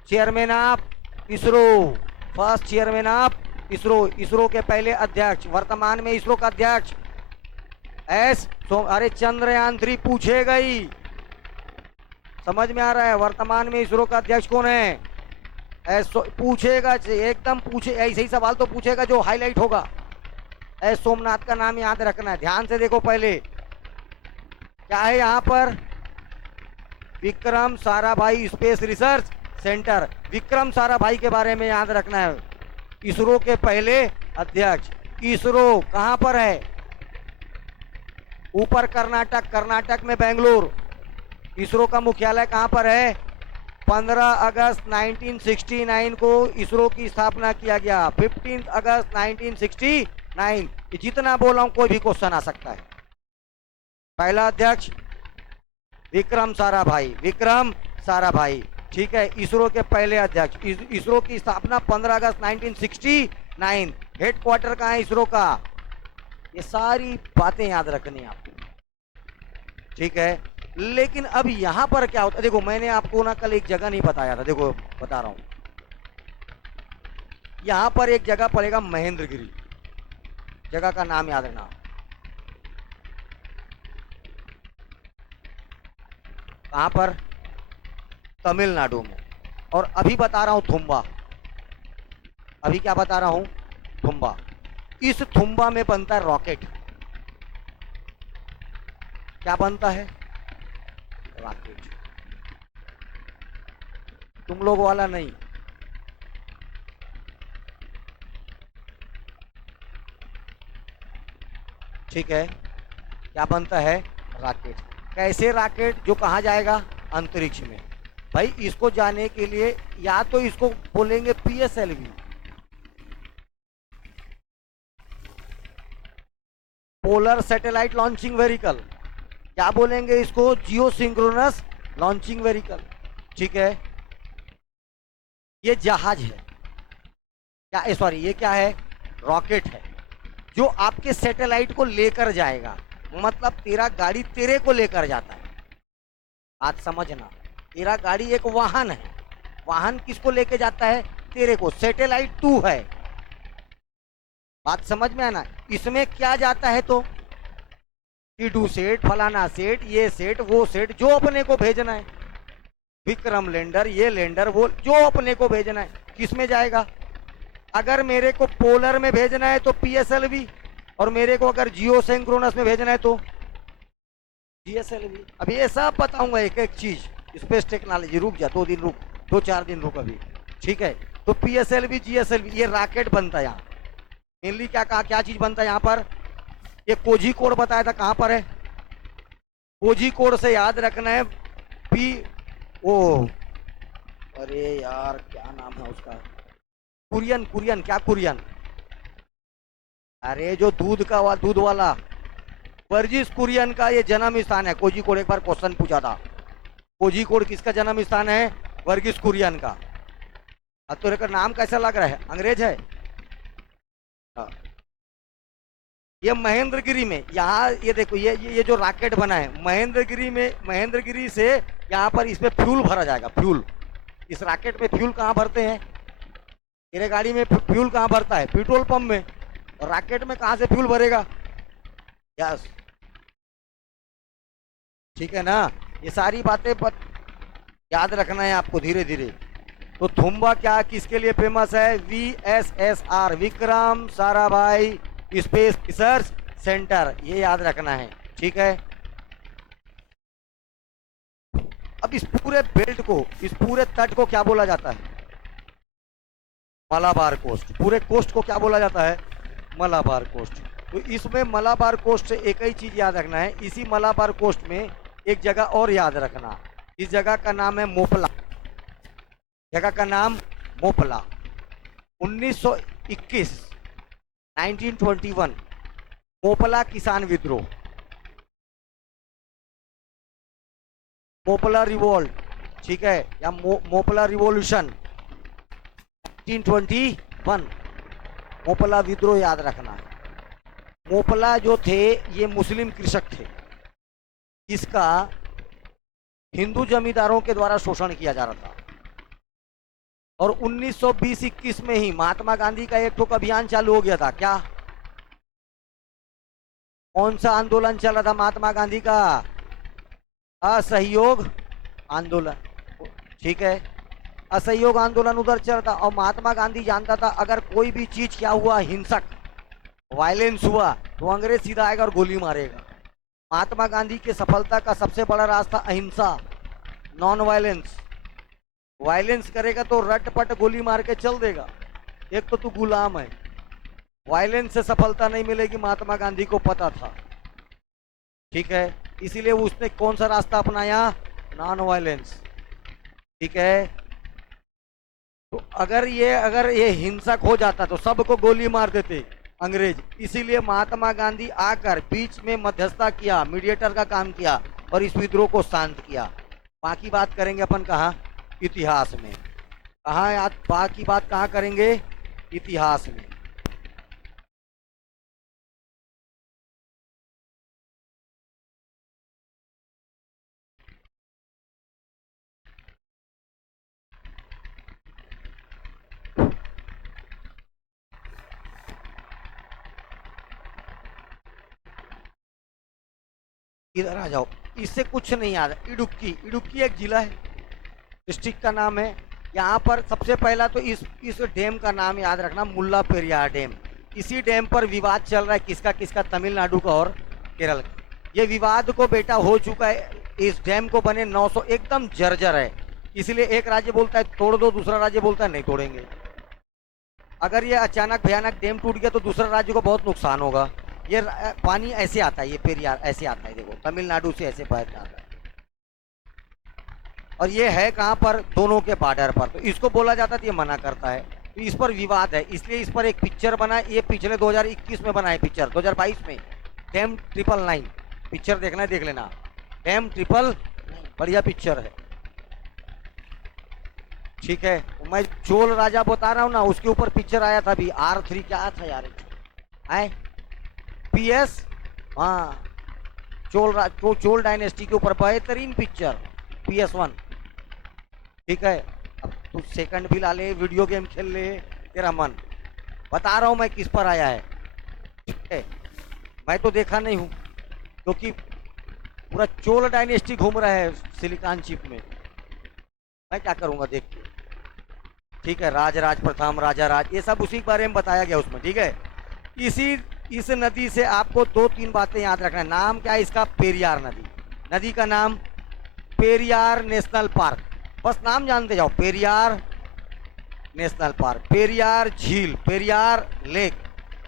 chairman of ISRO. First chairman of ISRO. ISRO के पहले अध्यक्ष, वर्तमान में इसरो का अध्यक्ष अरे चंद्रयान 3 पूछे गई। समझ में आ रहा है? वर्तमान में इसरो का अध्यक्ष कौन है? पूछेगा एकदम, पूछे ऐसे ही सवाल तो पूछेगा जो हाईलाइट होगा। सोमनाथ का नाम याद रखना है। ध्यान से देखो पहले क्या है यहाँ पर? Vikram Sarabhai space research centre. Vikram Sarabhai के बारे में याद रखना है। इसरो के पहले अध्यक्ष। इसरो कहाँ पर है? ऊपर कर्नाटक, कर्नाटक में बेंगलुरु। इसरो का मुख्यालय कहाँ पर है? 15 अगस्त 1969 को इसरो की स्थापना किया गया। 15 अगस्त 1969। जितना बोला हूं कोई भी क्वेश्चन आ सकता है। पहला अध्यक्ष विक्रम साराभाई। विक्रम साराभाई। ठीक है। इसरो के पहले अध्यक्ष। इसरो की स्थापना 15 अगस्त 1969। हेडक्वार्टर कहाँ है इसरो का? ये सारी बातें याद रखनी है आपको। ठीक है। लेकिन अब यहां पर क्या होता है? देखो मैंने आपको ना कल एक जगह नहीं बताया था, देखो बता रहा हूं। यहां पर एक जगह पड़ेगा महेंद्रगिरी, जगह का नाम याद रखना। कहां पर? तमिलनाडु में। और अभी बता रहा हूं थुम्बा। अभी क्या बता रहा हूं? थुम्बा। इस थुम्बा में बनता है रॉकेट। क्या बनता है? रॉकेट। तुम लोग वाला नहीं। ठीक है। क्या बनता है? रॉकेट। कैसे रॉकेट? जो कहाँ जाएगा? अंतरिक्ष में। भाई इसको जाने के लिए या तो इसको बोलेंगे PSLV, polar satellite launching vehicle. क्या बोलेंगे इसको? जियो सिंक्रोनस लॉन्चिंग व्हीकल। ठीक है। ये जहाज है क्या? सॉरी, ये क्या है? रॉकेट है जो आपके सैटेलाइट को लेकर जाएगा। मतलब तेरा गाड़ी तेरे को लेकर जाता है। बात समझना, तेरा गाड़ी एक वाहन है। वाहन किसको लेके जाता है? तेरे को। सैटेलाइट तू है, बात समझ में आना। इसमें क्या जाता है तो टीडू सेट, फलाना सेट, ये सेट, वो सेट, जो अपने को भेजना है, विक्रम लैंडर, ये लैंडर, वो जो अपने को भेजना है किस में जाएगा। अगर मेरे को पोलर में भेजना है तो पीएसएलवी, और मेरे को अगर जियो सिंक्रोनस में भेजना है तो जीएसएलवी। अब ये सब बताऊंगा एक एक चीज, स्पेस टेक्नोलॉजी। रुक जा, 2 दिन रुक, 2-4 दिन रुक अभी, ठीक है। तो पीएसएलवी, जीएसएलवी, ये रॉकेट बनता है यहाँ। मेनली क्या कहा, क्या चीज बनता है यहाँ पर, ये कोझी कोड बताया था, कहाँ पर है, कोझी कोड से याद रखना है। पी ओ, अरे यार क्या नाम है उसका, कुरियन, कुरियन, क्या कुरियन, अरे जो दूध का दूध वाला, वर्जिस कुरियन का ये जन्म स्थान है कोझी कोड। एक बार क्वेश्चन पूछा था, कोझी कोड किसका जन्म स्थान है, वर्गिस कुरियन का। अब तो का नाम कैसा लग रहा है, अंग्रेज है। हाँ। ये महेंद्रगिरी में, यहाँ ये देखो, ये जो रॉकेट बना है महेंद्रगिरी में, महेंद्रगिरी से यहाँ पर इसमें फ्यूल भरा जाएगा। फ्यूल, इस रॉकेट में फ्यूल कहाँ भरते हैं, मेरे गाड़ी में फ्यूल कहाँ भरता है, पेट्रोल पंप में। और रॉकेट में कहाँ से फ्यूल भरेगा, यस, ठीक है ना। ये सारी बातें याद रखना है आपको धीरे धीरे। तो थुम्बा क्या किसके लिए फेमस है, VSSR, Vikram Sarabhai space research centre, ये याद रखना है, ठीक है। अब इस पूरे बेल्ट को, इस पूरे तट को क्या बोला जाता है, मलाबार कोस्ट। पूरे कोस्ट को क्या बोला जाता है, मलाबार कोस्ट। तो इसमें मलाबार कोस्ट से एक ही चीज याद रखना है, इसी मलाबार कोस्ट में एक जगह और याद रखना, इस जगह का नाम है मोपला। जगह का नाम मोपला। 1921 1921 मोपला किसान विद्रोह, मोपला रिवोल्ट, ठीक है, या मोपला रिवॉल्यूशन 1921, मोपला विद्रोह याद रखना है। मोपला जो थे ये मुस्लिम कृषक थे, इसका हिंदू जमींदारों के द्वारा शोषण किया जा रहा था। और 1920-21 में ही महात्मा गांधी का एक ठोक अभियान चालू हो गया था। क्या, कौन सा आंदोलन चल रहा था महात्मा गांधी का, असहयोग आंदोलन, ठीक है, असहयोग आंदोलन उधर चल रहा था। और महात्मा गांधी जानता था अगर कोई भी चीज क्या हुआ, हिंसक वायलेंस हुआ, तो अंग्रेज सीधा आएगा और गोली मारेगा। महात्मा गांधी की सफलता का सबसे बड़ा रास्ता अहिंसा, नॉन वायलेंस। वायलेंस करेगा तो रटपट गोली मार के चल देगा, एक तो तू गुलाम है। वायलेंस से सफलता नहीं मिलेगी, महात्मा गांधी को पता था, ठीक है। इसीलिए उसने कौन सा रास्ता अपनाया, नॉन वायलेंस, ठीक है। तो अगर ये हिंसक हो जाता तो सबको गोली मार देते अंग्रेज। इसीलिए महात्मा गांधी आकर बीच में मध्यस्थता किया, मीडिएटर का काम किया और इस विद्रोह को शांत किया। बाकी बात करेंगे अपन कहाँ, इतिहास में। कहाँ बाकी बात कहाँ करेंगे, इतिहास में। इधर आ जाओ, इससे कुछ नहीं याद है। इडुक्की, इडुक्की एक जिला है, डिस्ट्रिक्ट का नाम है। यहाँ पर सबसे पहला तो इस डैम का नाम याद रखना, मुल्ला पेरियार डैम। इसी डैम पर विवाद चल रहा है, किसका किसका, तमिलनाडु का और केरल का। ये विवाद को बेटा हो चुका है, इस डैम को बने 900, एकदम जर्जर है। इसलिए एक राज्य बोलता है तोड़ दो, दूसरा राज्य बोलता है नहीं तोड़ेंगे। अगर ये अचानक भयानक डैम टूट गया तो दूसरा राज्य को बहुत नुकसान होगा। ये पानी ऐसे आता है, ये पेरियार ऐसे आता है, देखो तमिलनाडु से ऐसे बह आता है। और ये है कहाँ पर, दोनों के बॉर्डर पर। तो इसको बोला जाता है, ये मना करता है, तो इस पर विवाद है। इसलिए इस पर एक पिक्चर बना है, ये पिछले 2021 में बना है पिक्चर, 2022 में, डैम 999 पिक्चर देखना है, देख लेना, डैम 999 बढ़िया पिक्चर है, ठीक है। मैं चोल राजा बता रहा हूँ ना, उसके ऊपर पिक्चर आया था अभी, R3 क्या था यार, है PS, हाँ, चोल डायनेस्टी के ऊपर बेहतरीन पिक्चर PS1, ठीक है। अब तू सेकंड भी ला ले, वीडियो गेम खेल ले, तेरा मन। बता रहा हूं मैं किस पर आया है, मैं तो देखा नहीं हूँ, क्योंकि पूरा चोल डायनेस्टी घूम रहा है सिलिकॉन चिप में। मैं क्या करूँगा देख के। ठीक है, राज प्रथम, राजा राज, ये सब उसी के बारे में बताया गया उसमें। ठीक है, इस नदी से आपको 2-3 बातें याद रखना है। नाम क्या है इसका? पेरियार नदी। नदी का नाम पेरियार नेशनल पार्क, बस नाम जानते जाओ, पेरियार नेशनल पार्क, पेरियार झील, पेरियार लेक।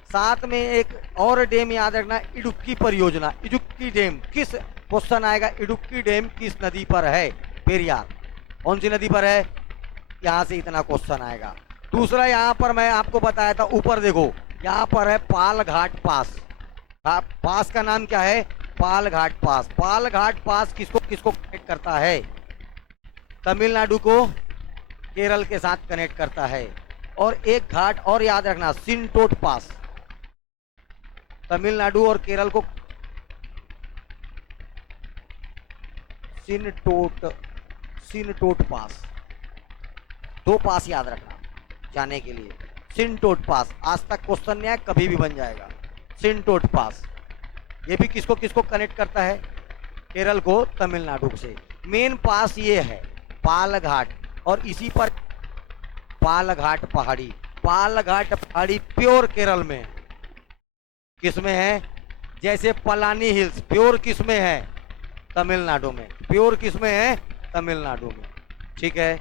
साथ में एक और डैम याद रखना, इडुक्की परियोजना। इडुक्की डैम किस, क्वेश्चन आएगा, इडुक्की डैम किस नदी पर है? पेरियार। कौन सी नदी पर है? यहाँ से इतना क्वेश्चन आएगा। दूसरा, यहाँ पर मैं आपको बताया था, ऊपर देखो, यहाँ पर है पालघाट पास। पास का नाम क्या है? पालघाट पास। पालघाट पास किसको किसको कनेक्ट करता है? तमिलनाडु को केरल के साथ कनेक्ट करता है। और एक घाट और याद रखना, सिनटोट पास, तमिलनाडु और केरल को सिनटोट पास, 2 पास याद रखना जाने के लिए। सिनटोट पास आज तक क्वेश्चन नहीं आया, कभी भी बन जाएगा। सिनटोट पास ये भी किसको किसको कनेक्ट करता है? केरल को तमिलनाडु से। मेन पास ये है पालघाट, और इसी पर पालघाट पहाड़ी। पालघाट पहाड़ी प्योर केरल में, किसमें है? जैसे पलानी हिल्स प्योर किसमें है? तमिलनाडु में। प्योर किसमें है? तमिलनाडु में। ठीक है,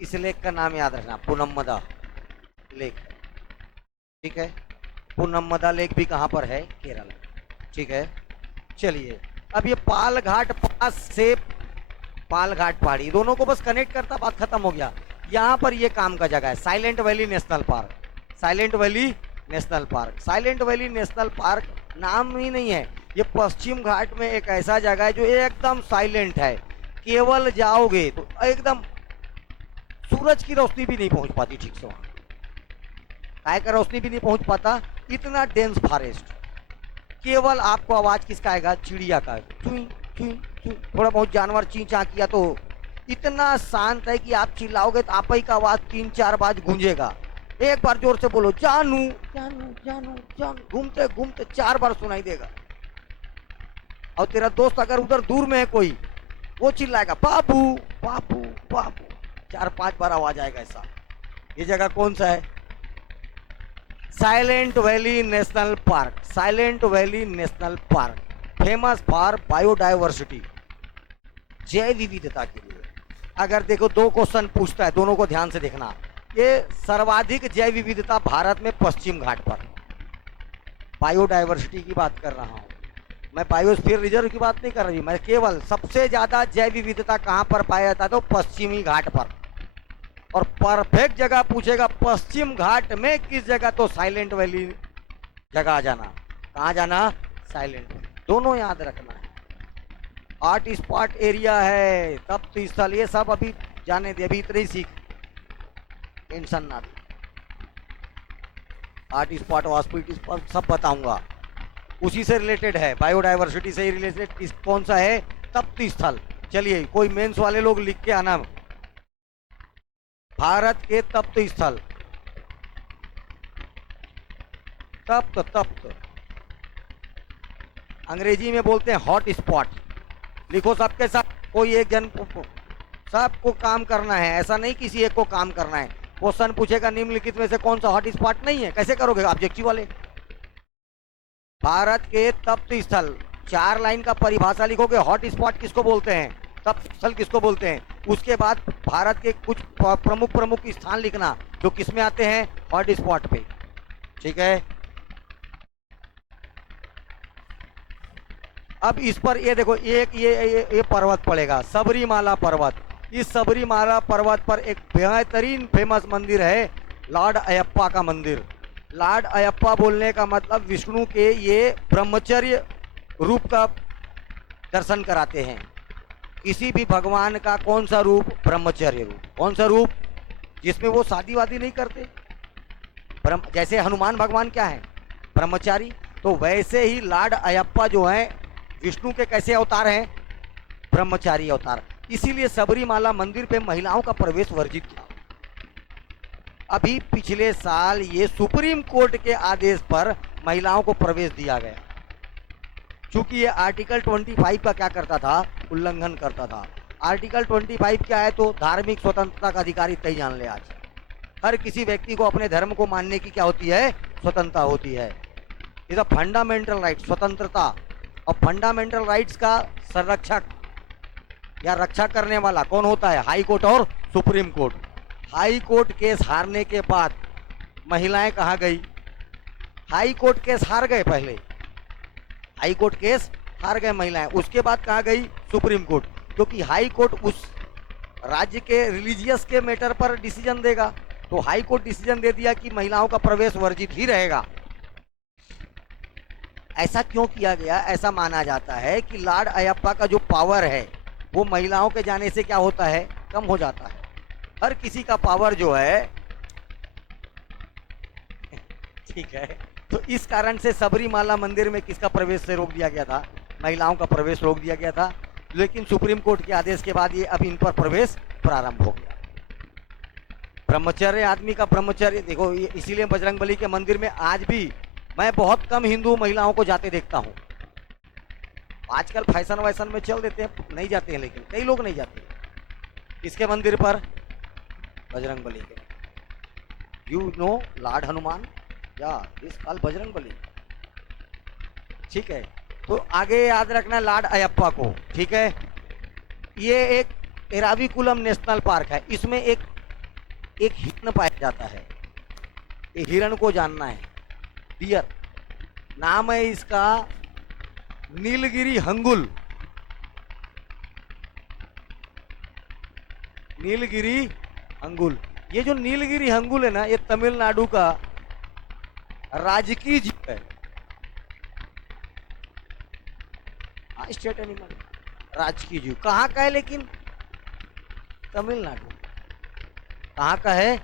इस लेक का नाम याद रखना, पुनम्मदा लेक। ठीक है, पुनम्मदा लेक भी कहाँ पर है? केरल। ठीक है, चलिए अब ये पालघाट पास से पालघाट पहाड़ी, दोनों को बस कनेक्ट करता, बात खत्म हो गया। यहाँ पर ये काम का जगह है, silent valley national park. Silent valley national park, silent valley national park नाम ही नहीं है, ये पश्चिम घाट में एक ऐसा जगह है जो एकदम साइलेंट है। केवल जाओगे तो एकदम सूरज की रोशनी भी नहीं पहुंच पाती ठीक से वहां, काय का रोशनी भी नहीं पहुंच पाता, इतना डेंस फॉरेस्ट। केवल आपको आवाज किसका आएगा? चिड़िया का, चुई चुई चुई, थोड़ा बहुत जानवर ची चा किया तो। इतना शांत है कि आप चिल्लाओगे तो आप ही का आवाज 3-4 बार गूंजेगा। एक बार जोर से बोलो जानू जानू जानू जानू, घूमते घूमते 4 बार सुनाई देगा। और तेरा दोस्त अगर उधर दूर में है कोई, वो चिल्लाएगा बाबू बाबू बाबू, 4-5 बार आवाज आएगा ऐसा। ये जगह कौन सा है? Silent valley national park. Silent valley national park famous for biodiversity, जैव विविधता के लिए। अगर देखो 2 क्वेश्चन पूछता है, दोनों को ध्यान से देखना। ये सर्वाधिक जैव विविधता भारत में पश्चिम घाट पर। बायोडायवर्सिटी की बात कर रहा हूँ मैं, बायोस्फीयर रिजर्व की बात नहीं कर रही मैं, केवल सबसे ज्यादा जैव विविधता कहाँ पर पाया जाता है? तो पश्चिमी घाट पर। और परफेक्ट जगह पूछेगा पश्चिम घाट में किस जगह, तो साइलेंट वैली जगह आ जाना। कहाँ जाना? साइलेंट। दोनों याद रखना है। आर्ट स्पॉट एरिया है, तप्त स्थल, ये सब अभी जाने दे, अभी इतने ही सीख, टेंशन ना दे। आर्ट स्पॉट हॉस्पिटल सब बताऊंगा, उसी से रिलेटेड है, बायोडायवर्सिटी से ही रिलेटेड। कौन सा है? तप्त स्थल। चलिए कोई मेंस वाले लोग लिख के आना, भारत के तप्त स्थल। तप्त तप्त अंग्रेजी में बोलते हैं हॉट स्पॉट। लिखो सबके सब, कोई एक जन को, सबको काम करना है, ऐसा नहीं किसी एक को काम करना है। क्वेश्चन पूछेगा निम्नलिखित में से कौन सा हॉट स्पॉट नहीं है, कैसे करोगे? ऑब्जेक्टिव वाले। भारत के तप्त स्थल, 4 लाइन का परिभाषा लिखोगे। हॉट स्पॉट किसको बोलते हैं? तप्त स्थल किसको बोलते हैं? उसके बाद भारत के कुछ प्रमुख स्थान लिखना जो किसमें आते हैं? हॉट स्पॉट पे। ठीक है, अब इस पर ये देखो, एक ये पर्वत पड़ेगा, सबरीमाला पर्वत। इस सबरीमाला पर्वत पर एक बेहतरीन फेमस मंदिर है, लॉर्ड अयप्पा का मंदिर। लॉर्ड अयप्पा बोलने का मतलब विष्णु के ये ब्रह्मचर्य रूप का दर्शन कराते हैं। किसी भी भगवान का कौन सा रूप? ब्रह्मचर्य रूप। कौन सा रूप? जिसमें वो शादी वादी नहीं करते। ब्रह्म, जैसे हनुमान भगवान क्या है? ब्रह्मचारी। तो वैसे ही लॉर्ड अयप्पा जो हैं विष्णु के कैसे अवतार हैं? ब्रह्मचारी अवतार। इसीलिए सबरीमाला मंदिर पे महिलाओं का प्रवेश वर्जित था। अभी पिछले साल ये सुप्रीम कोर्ट के आदेश पर महिलाओं को प्रवेश दिया गया, क्योंकि ये आर्टिकल 25 का क्या करता था? उल्लंघन करता था। आर्टिकल 25 क्या है? तो धार्मिक स्वतंत्रता का अधिकारी तय जान ले। आज हर किसी व्यक्ति को अपने धर्म को मानने की क्या होती है? स्वतंत्रता होती है। इज अ फंडामेंटल राइट, स्वतंत्रता। और फंडामेंटल राइट्स का संरक्षक या रक्षा करने वाला कौन होता है? हाई कोर्ट और supreme court. High court case हारने के बाद महिलाएं कहाँ गई? हाई कोर्ट केस हार गए पहले, हाई कोर्ट केस हार गए महिलाएं, उसके बाद कहाँ गई? Supreme court. क्योंकि हाई कोर्ट उस राज्य के रिलीजियस के मैटर पर डिसीजन देगा, तो हाई कोर्ट डिसीजन दे दिया कि महिलाओं का प्रवेश वर्जित ही रहेगा। ऐसा क्यों किया गया? ऐसा माना जाता है कि लॉर्ड अयप्पा का जो पावर है वो महिलाओं के जाने से क्या होता है? कम हो जाता है। हर किसी का पावर जो है ठीक है। तो इस कारण से सबरीमाला मंदिर में किसका प्रवेश से रोक दिया गया था? महिलाओं का प्रवेश रोक दिया गया था। लेकिन सुप्रीम कोर्ट के आदेश के बाद ये अब इन पर प्रवेश प्रारंभ हो गया। ब्रह्मचर्य आदमी का ब्रह्मचर्य देखो, इसीलिए बजरंगबली के मंदिर में आज भी मैं बहुत कम हिंदू महिलाओं को जाते देखता हूँ। आजकल फैशन वैशन में चल देते हैं, नहीं जाते हैं, लेकिन कई लोग नहीं जाते। किसके मंदिर पर? बजरंगबली के। यू नो लॉर्ड हनुमान या दिस कॉल बजरंगबली। ठीक है, तो आगे याद रखना लॉर्ड अयप्पा को। ठीक है, ये एक एराविकुलम नेशनल पार्क है। इसमें एक हिरण पाया जाता है। ये हिरण को जानना है, डियर। नाम है इसका नीलगिरी हंगुल। नीलगिरी हंगुल। ये जो नीलगिरी हंगुल है ना, ये तमिलनाडु का राजकीय जीव है। स्टेट एनिमल, राजकीय जीव। कहाँ का है? लेकिन तमिलनाडु। कहाँ का है?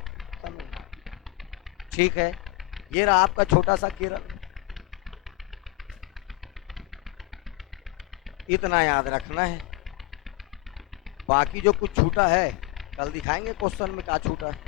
तमिलनाडु। ठीक है, ये रहा आपका छोटा सा केरल। इतना याद रखना है। बाकी जो कुछ छूटा है कल दिखाएंगे क्वेश्चन में क्या छूटा है।